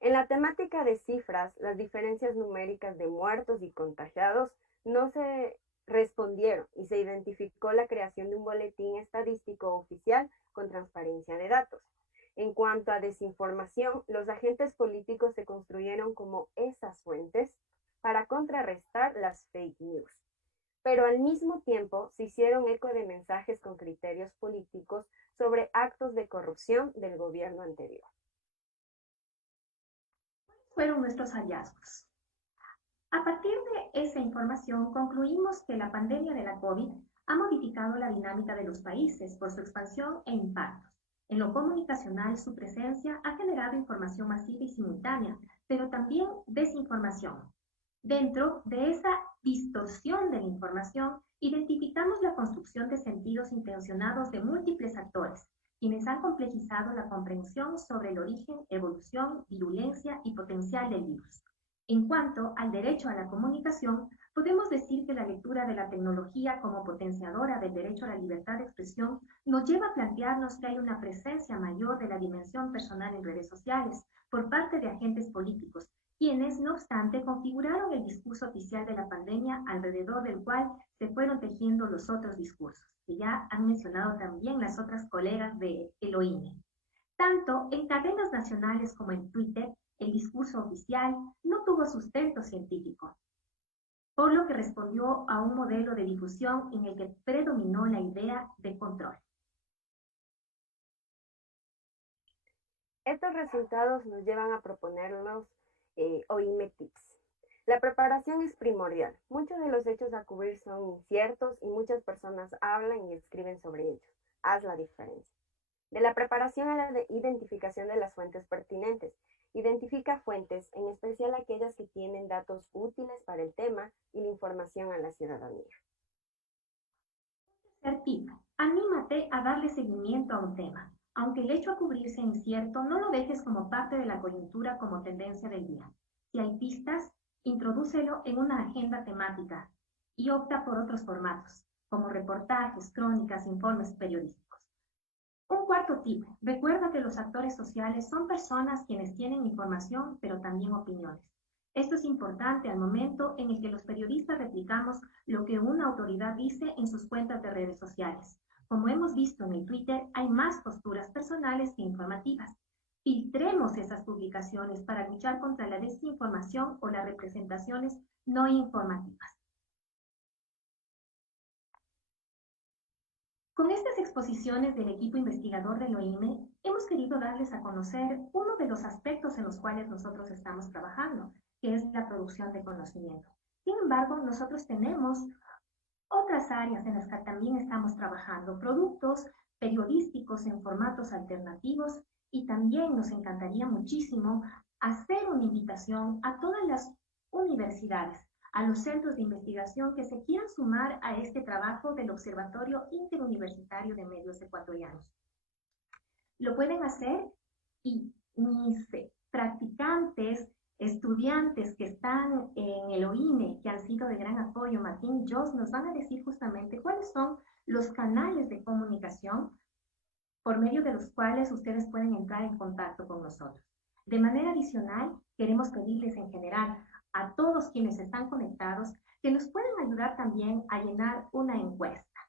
En la temática de cifras, las diferencias numéricas de muertos y contagiados no se respondieron y se identificó la creación de un boletín estadístico oficial con transparencia de datos. En cuanto a desinformación, los agentes políticos se construyeron como esas fuentes para contrarrestar las fake news, pero al mismo tiempo se hicieron eco de mensajes con criterios políticos sobre actos de corrupción del gobierno anterior. Fueron nuestros hallazgos. A partir de esa información concluimos que la pandemia de la COVID ha modificado la dinámica de los países por su expansión e impactos. En lo comunicacional, su presencia ha generado información masiva y simultánea, pero también desinformación. Dentro de esa distorsión de la información, identificamos la construcción de sentidos intencionados de múltiples actores, quienes han complejizado la comprensión sobre el origen, evolución, virulencia y potencial del virus. En cuanto al derecho a la comunicación, podemos decir que la lectura de la tecnología como potenciadora del derecho a la libertad de expresión nos lleva a plantearnos que hay una presencia mayor de la dimensión personal en redes sociales por parte de agentes políticos, quienes, no obstante, configuraron el discurso oficial de la pandemia alrededor del cual se fueron tejiendo los otros discursos, que ya han mencionado también las otras colegas de el OIME. Tanto en cadenas nacionales como en Twitter, el discurso oficial no tuvo sustento científico, por lo que respondió a un modelo de difusión en el que predominó la idea de control. Estos resultados nos llevan a proponernos OIME Tips. La preparación es primordial. Muchos de los hechos a cubrir son inciertos y muchas personas hablan y escriben sobre ellos. Haz la diferencia. De la preparación a la identificación de las fuentes pertinentes. Identifica fuentes, en especial aquellas que tienen datos útiles para el tema y la información a la ciudadanía. Tercer tip, anímate a darle seguimiento a un tema. Aunque el hecho a cubrir sea incierto, no lo dejes como parte de la coyuntura como tendencia del día. Si hay pistas, introdúcelo en una agenda temática y opta por otros formatos, como reportajes, crónicas, informes periodísticos. Un cuarto tip, recuerda que los actores sociales son personas quienes tienen información, pero también opiniones. Esto es importante al momento en el que los periodistas replicamos lo que una autoridad dice en sus cuentas de redes sociales. Como hemos visto en el Twitter, hay más posturas personales que informativas. Filtremos esas publicaciones para luchar contra la desinformación o las representaciones no informativas. Con estas exposiciones del equipo investigador del OIME, hemos querido darles a conocer uno de los aspectos en los cuales nosotros estamos trabajando, que es la producción de conocimiento. Sin embargo, nosotros tenemos otras áreas en las que también estamos trabajando, productos periodísticos en formatos alternativos, y también nos encantaría muchísimo hacer una invitación a todas las universidades, a los centros de investigación que se quieran sumar a este trabajo del Observatorio Interuniversitario de Medios Ecuatorianos. Lo pueden hacer y mis practicantes, estudiantes que están en el OIME, que han sido de gran apoyo, Martín y Jos, nos van a decir justamente cuáles son los canales de comunicación por medio de los cuales ustedes pueden entrar en contacto con nosotros. De manera adicional, queremos pedirles en general a todos quienes están conectados que nos pueden ayudar también a llenar una encuesta.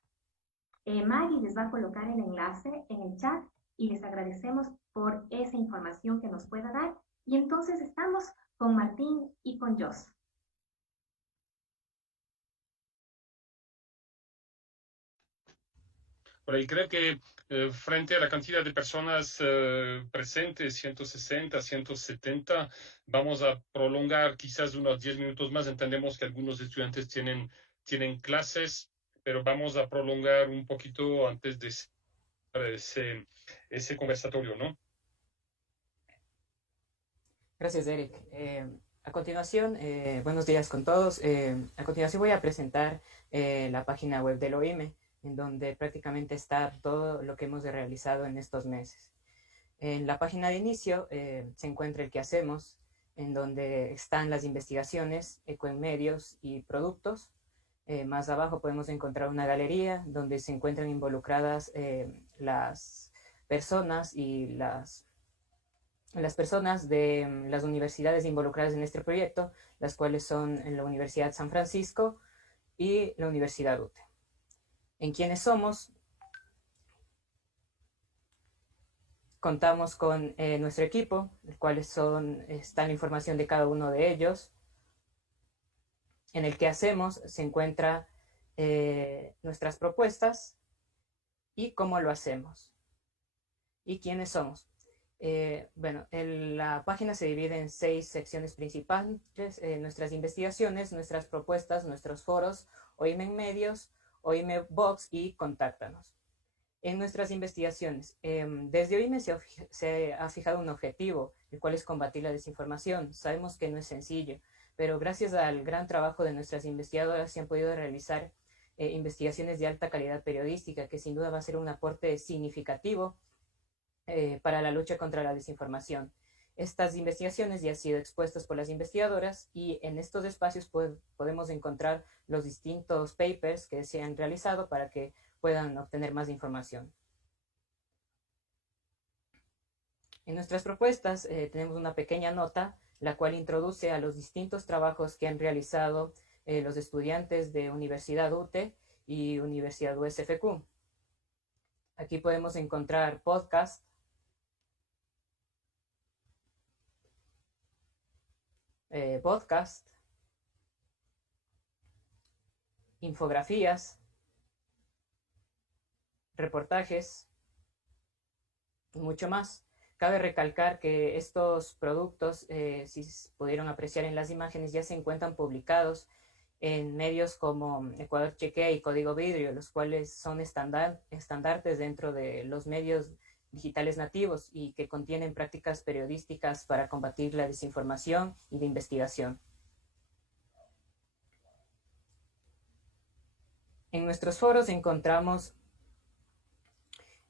Maggie les va a colocar el enlace en el chat y les agradecemos por esa información que nos pueda dar. Y entonces estamos con Martín y con Jos. Bueno, y creo que frente a la cantidad de personas presentes, 160, 170, vamos a prolongar quizás unos 10 minutos más. Entendemos que algunos estudiantes tienen clases, pero vamos a prolongar un poquito antes de ese conversatorio, ¿no? Gracias, Eric. A continuación, buenos días con todos. A continuación voy a presentar la página web del OIME, en donde prácticamente está todo lo que hemos realizado en estos meses. En la página de inicio se encuentra el que hacemos, en donde están las investigaciones, ecoenmedios y productos. Más abajo podemos encontrar una galería donde se encuentran involucradas las personas y las personas de las universidades involucradas en este proyecto, las cuales son la Universidad San Francisco y la Universidad UTE. En quiénes somos, contamos con nuestro equipo, el cual está la información de cada uno de ellos. En el que hacemos se encuentra nuestras propuestas y cómo lo hacemos. ¿Y quiénes somos? Bueno, la página se divide en 6 secciones principales: nuestras investigaciones, nuestras propuestas, nuestros foros, OIME en medios, OIME Box y Contáctanos. En nuestras investigaciones, desde OIME se ha fijado un objetivo, el cual es combatir la desinformación. Sabemos que no es sencillo, pero gracias al gran trabajo de nuestras investigadoras se han podido realizar investigaciones de alta calidad periodística, que sin duda va a ser un aporte significativo para la lucha contra la desinformación. Estas investigaciones ya han sido expuestas por las investigadoras y en estos espacios podemos encontrar los distintos papers que se han realizado para que puedan obtener más información. En nuestras propuestas tenemos una pequeña nota, la cual introduce a los distintos trabajos que han realizado los estudiantes de Universidad UTE y Universidad USFQ. Aquí podemos encontrar podcasts, infografías, reportajes y mucho más. Cabe recalcar que estos productos, si pudieron apreciar en las imágenes, ya se encuentran publicados en medios como Ecuador Chequea y Código Vidrio, los cuales son estandartes dentro de los medios digitales nativos y que contienen prácticas periodísticas para combatir la desinformación y de investigación. En nuestros foros encontramos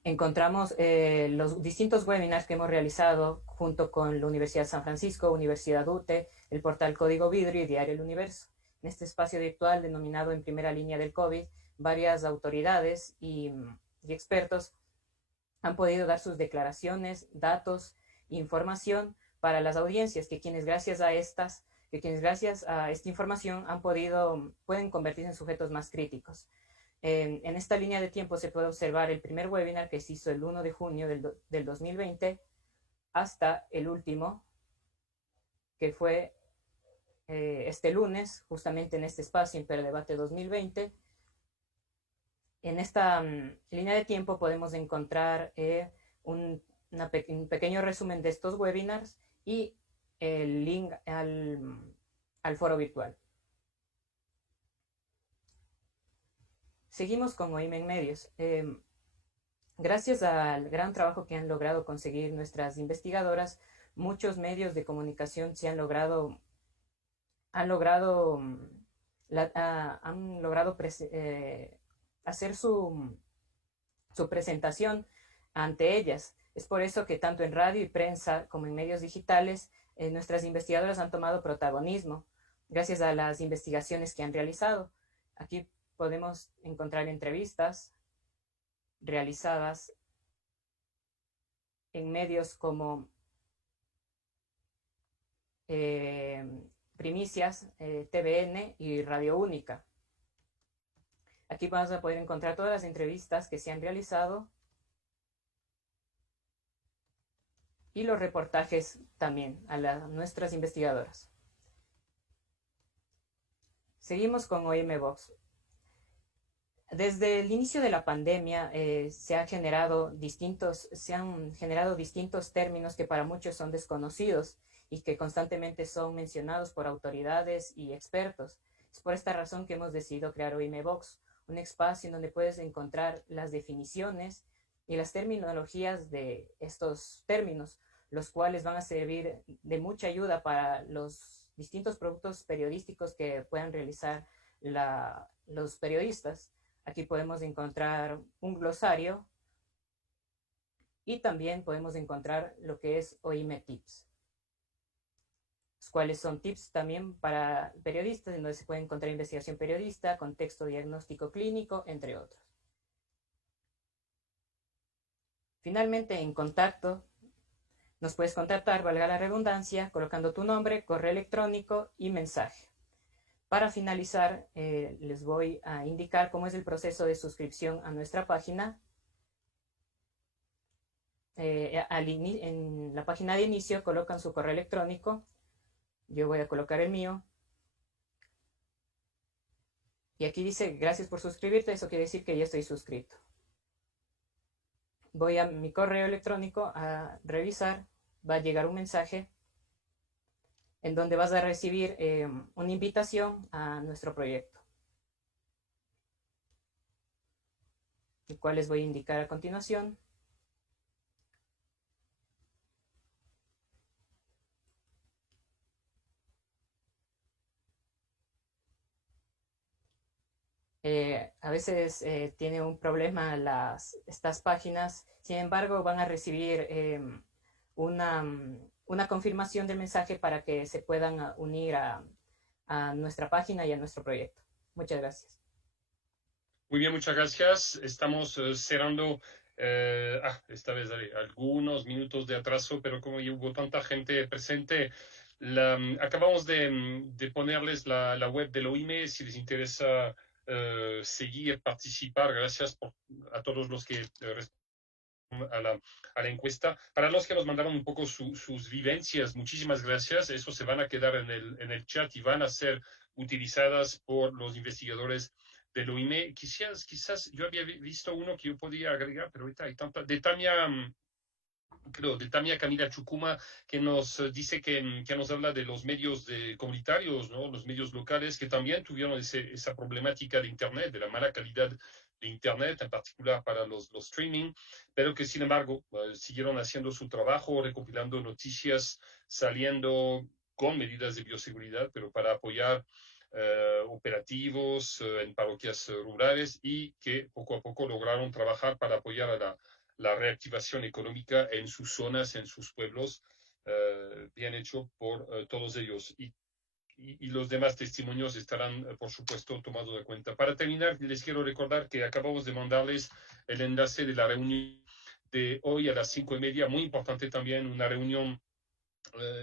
los distintos webinars que hemos realizado junto con la Universidad de San Francisco, Universidad UTE, el portal Código Vidrio y Diario El Universo. En este espacio virtual denominado En Primera Línea del COVID, varias autoridades y expertos han podido dar sus declaraciones, datos, información para las audiencias, que quienes gracias a esta información pueden convertirse en sujetos más críticos. En esta línea de tiempo se puede observar el primer webinar que se hizo el 1 de junio del 2020 hasta el último, que fue este lunes, justamente en este espacio, Imperdebate 2020. En esta línea de tiempo podemos encontrar un pequeño resumen de estos webinars y el link al foro virtual. Seguimos con OIM en medios. Gracias al gran trabajo que han logrado conseguir nuestras investigadoras, muchos medios de comunicación han logrado hacer su presentación ante ellas. Es por eso que tanto en radio y prensa como en medios digitales, nuestras investigadoras han tomado protagonismo gracias a las investigaciones que han realizado. Aquí podemos encontrar entrevistas realizadas en medios como Primicias, TVN y Radio Única. Aquí vamos a poder encontrar todas las entrevistas que se han realizado y los reportajes también a nuestras investigadoras. Seguimos con OIM Vox. Desde el inicio de la pandemia se han generado distintos términos que para muchos son desconocidos y que constantemente son mencionados por autoridades y expertos. Es por esta razón que hemos decidido crear OIM Vox, un espacio en donde puedes encontrar las definiciones y las terminologías de estos términos, los cuales van a servir de mucha ayuda para los distintos productos periodísticos que puedan realizar los periodistas. Aquí podemos encontrar un glosario y también podemos encontrar lo que es OIM Tips, los cuales son tips también para periodistas, en donde se puede encontrar investigación periodista, contexto diagnóstico clínico, entre otros. Finalmente, en contacto, nos puedes contactar, valga la redundancia, colocando tu nombre, correo electrónico y mensaje. Para finalizar, les voy a indicar cómo es el proceso de suscripción a nuestra página. En la página de inicio colocan su correo electrónico. Yo voy a colocar el mío. Y aquí dice, gracias por suscribirte. Eso quiere decir que ya estoy suscrito. Voy a mi correo electrónico a revisar. Va a llegar un mensaje en donde vas a recibir una invitación a nuestro proyecto, el cual les voy a indicar a continuación. A veces tiene un problema estas páginas, sin embargo van a recibir una confirmación del mensaje para que se puedan unir a nuestra página y a nuestro proyecto. Muchas gracias. Muy bien, muchas gracias. Estamos cerrando, esta vez algunos minutos de atraso, pero como ya hubo tanta gente presente, acabamos de ponerles la web del OIME si les interesa seguir, participar. Gracias a todos los que a la encuesta. Para los que nos mandaron un poco sus vivencias, muchísimas gracias. Eso se van a quedar en el chat y van a ser utilizadas por los investigadores del OIME. Quizás yo había visto uno que yo podía agregar, pero ahorita hay tanta, de Tamia Camila Chucuma, que nos dice que nos habla de los medios comunitarios, ¿no? Los medios locales que también tuvieron esa problemática de Internet, de la mala calidad de Internet, en particular para los streaming, pero que sin embargo siguieron haciendo su trabajo, recopilando noticias, saliendo con medidas de bioseguridad, pero para apoyar operativos en parroquias rurales y que poco a poco lograron trabajar para apoyar a la reactivación económica en sus zonas, en sus pueblos, bien hecho por todos ellos. Y los demás testimonios estarán, por supuesto, tomados en cuenta. Para terminar, les quiero recordar que acabamos de mandarles el enlace de la reunión de hoy a las 5:30, muy importante también, una reunión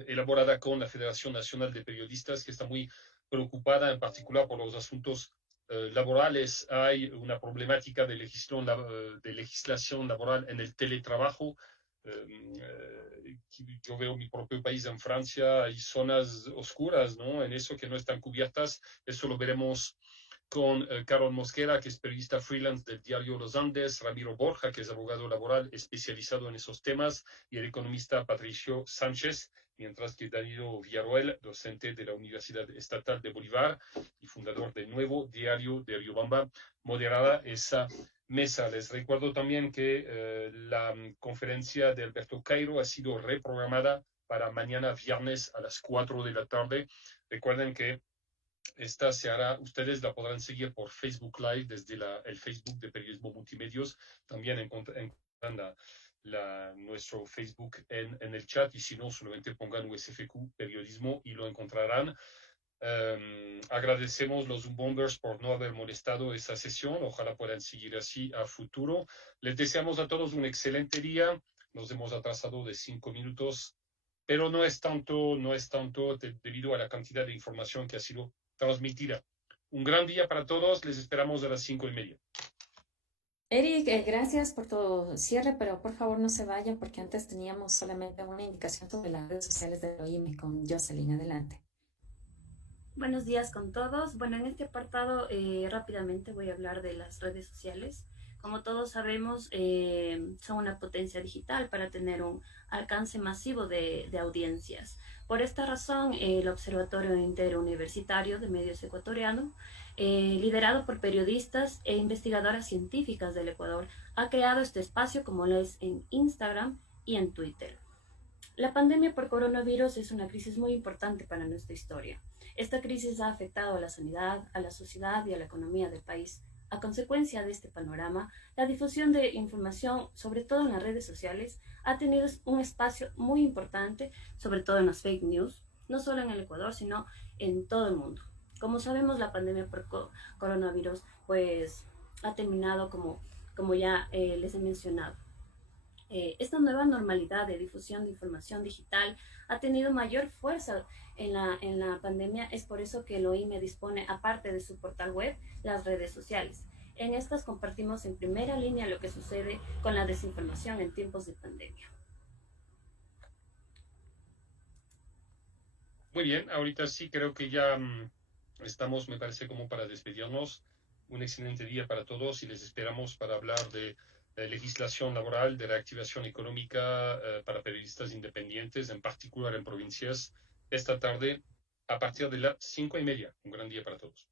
elaborada con la Federación Nacional de Periodistas, que está muy preocupada en particular por los asuntos laborales. Hay una problemática de legislación laboral en el teletrabajo. Yo veo mi propio país en Francia, hay zonas oscuras, ¿no? En eso que no están cubiertas. Eso lo veremos con Carol Mosquera, que es periodista freelance del diario Los Andes, Ramiro Borja, que es abogado laboral especializado en esos temas, y el economista Patricio Sánchez, mientras que Danilo Villarroel, docente de la Universidad Estatal de Bolívar y fundador del nuevo diario de Riobamba, moderará esa mesa. Les recuerdo también que la conferencia de Alberto Cairo ha sido reprogramada para mañana viernes a las 4 de la tarde. Recuerden que esta se hará, ustedes la podrán seguir por Facebook Live desde el Facebook de Periodismo Multimedios. También encontrarán nuestro Facebook en el chat, y si no, solamente pongan USFQ Periodismo y lo encontrarán. Agradecemos los Zumbombers por no haber molestado esa sesión. Ojalá puedan seguir así a futuro. Les deseamos a todos un excelente día. Nos hemos atrasado de 5 minutos, pero no es tanto debido a la cantidad de información que ha sido transmitida. Un gran día para todos. Les esperamos a las 5:30. Eric, gracias por tu cierre, pero por favor no se vayan porque antes teníamos solamente una indicación sobre las redes sociales del OIME con Jocelyn. Adelante. Buenos días con todos. Bueno, en este apartado rápidamente voy a hablar de las redes sociales. Como todos sabemos, son una potencia digital para tener un alcance masivo de audiencias. Por esta razón, el Observatorio Interuniversitario de Medios Ecuatoriano, liderado por periodistas e investigadoras científicas del Ecuador, ha creado este espacio como lo es en Instagram y en Twitter. La pandemia por coronavirus es una crisis muy importante para nuestra historia. Esta crisis ha afectado a la sanidad, a la sociedad y a la economía del país. A consecuencia de este panorama, la difusión de información, sobre todo en las redes sociales, ha tenido un espacio muy importante, sobre todo en las fake news, no solo en el Ecuador, sino en todo el mundo. Como sabemos, la pandemia por coronavirus pues, ha terminado como ya les he mencionado. Esta nueva normalidad de difusión de información digital ha tenido mayor fuerza en la pandemia. Es por eso que el OIME dispone, aparte de su portal web, las redes sociales. En estas compartimos en primera línea lo que sucede con la desinformación en tiempos de pandemia. Muy bien, ahorita sí creo que ya estamos, me parece, como para despedirnos. Un excelente día para todos y les esperamos para hablar de legislación laboral, de reactivación económica para periodistas independientes, en particular en provincias, esta tarde a partir de las 5:30. Un gran día para todos.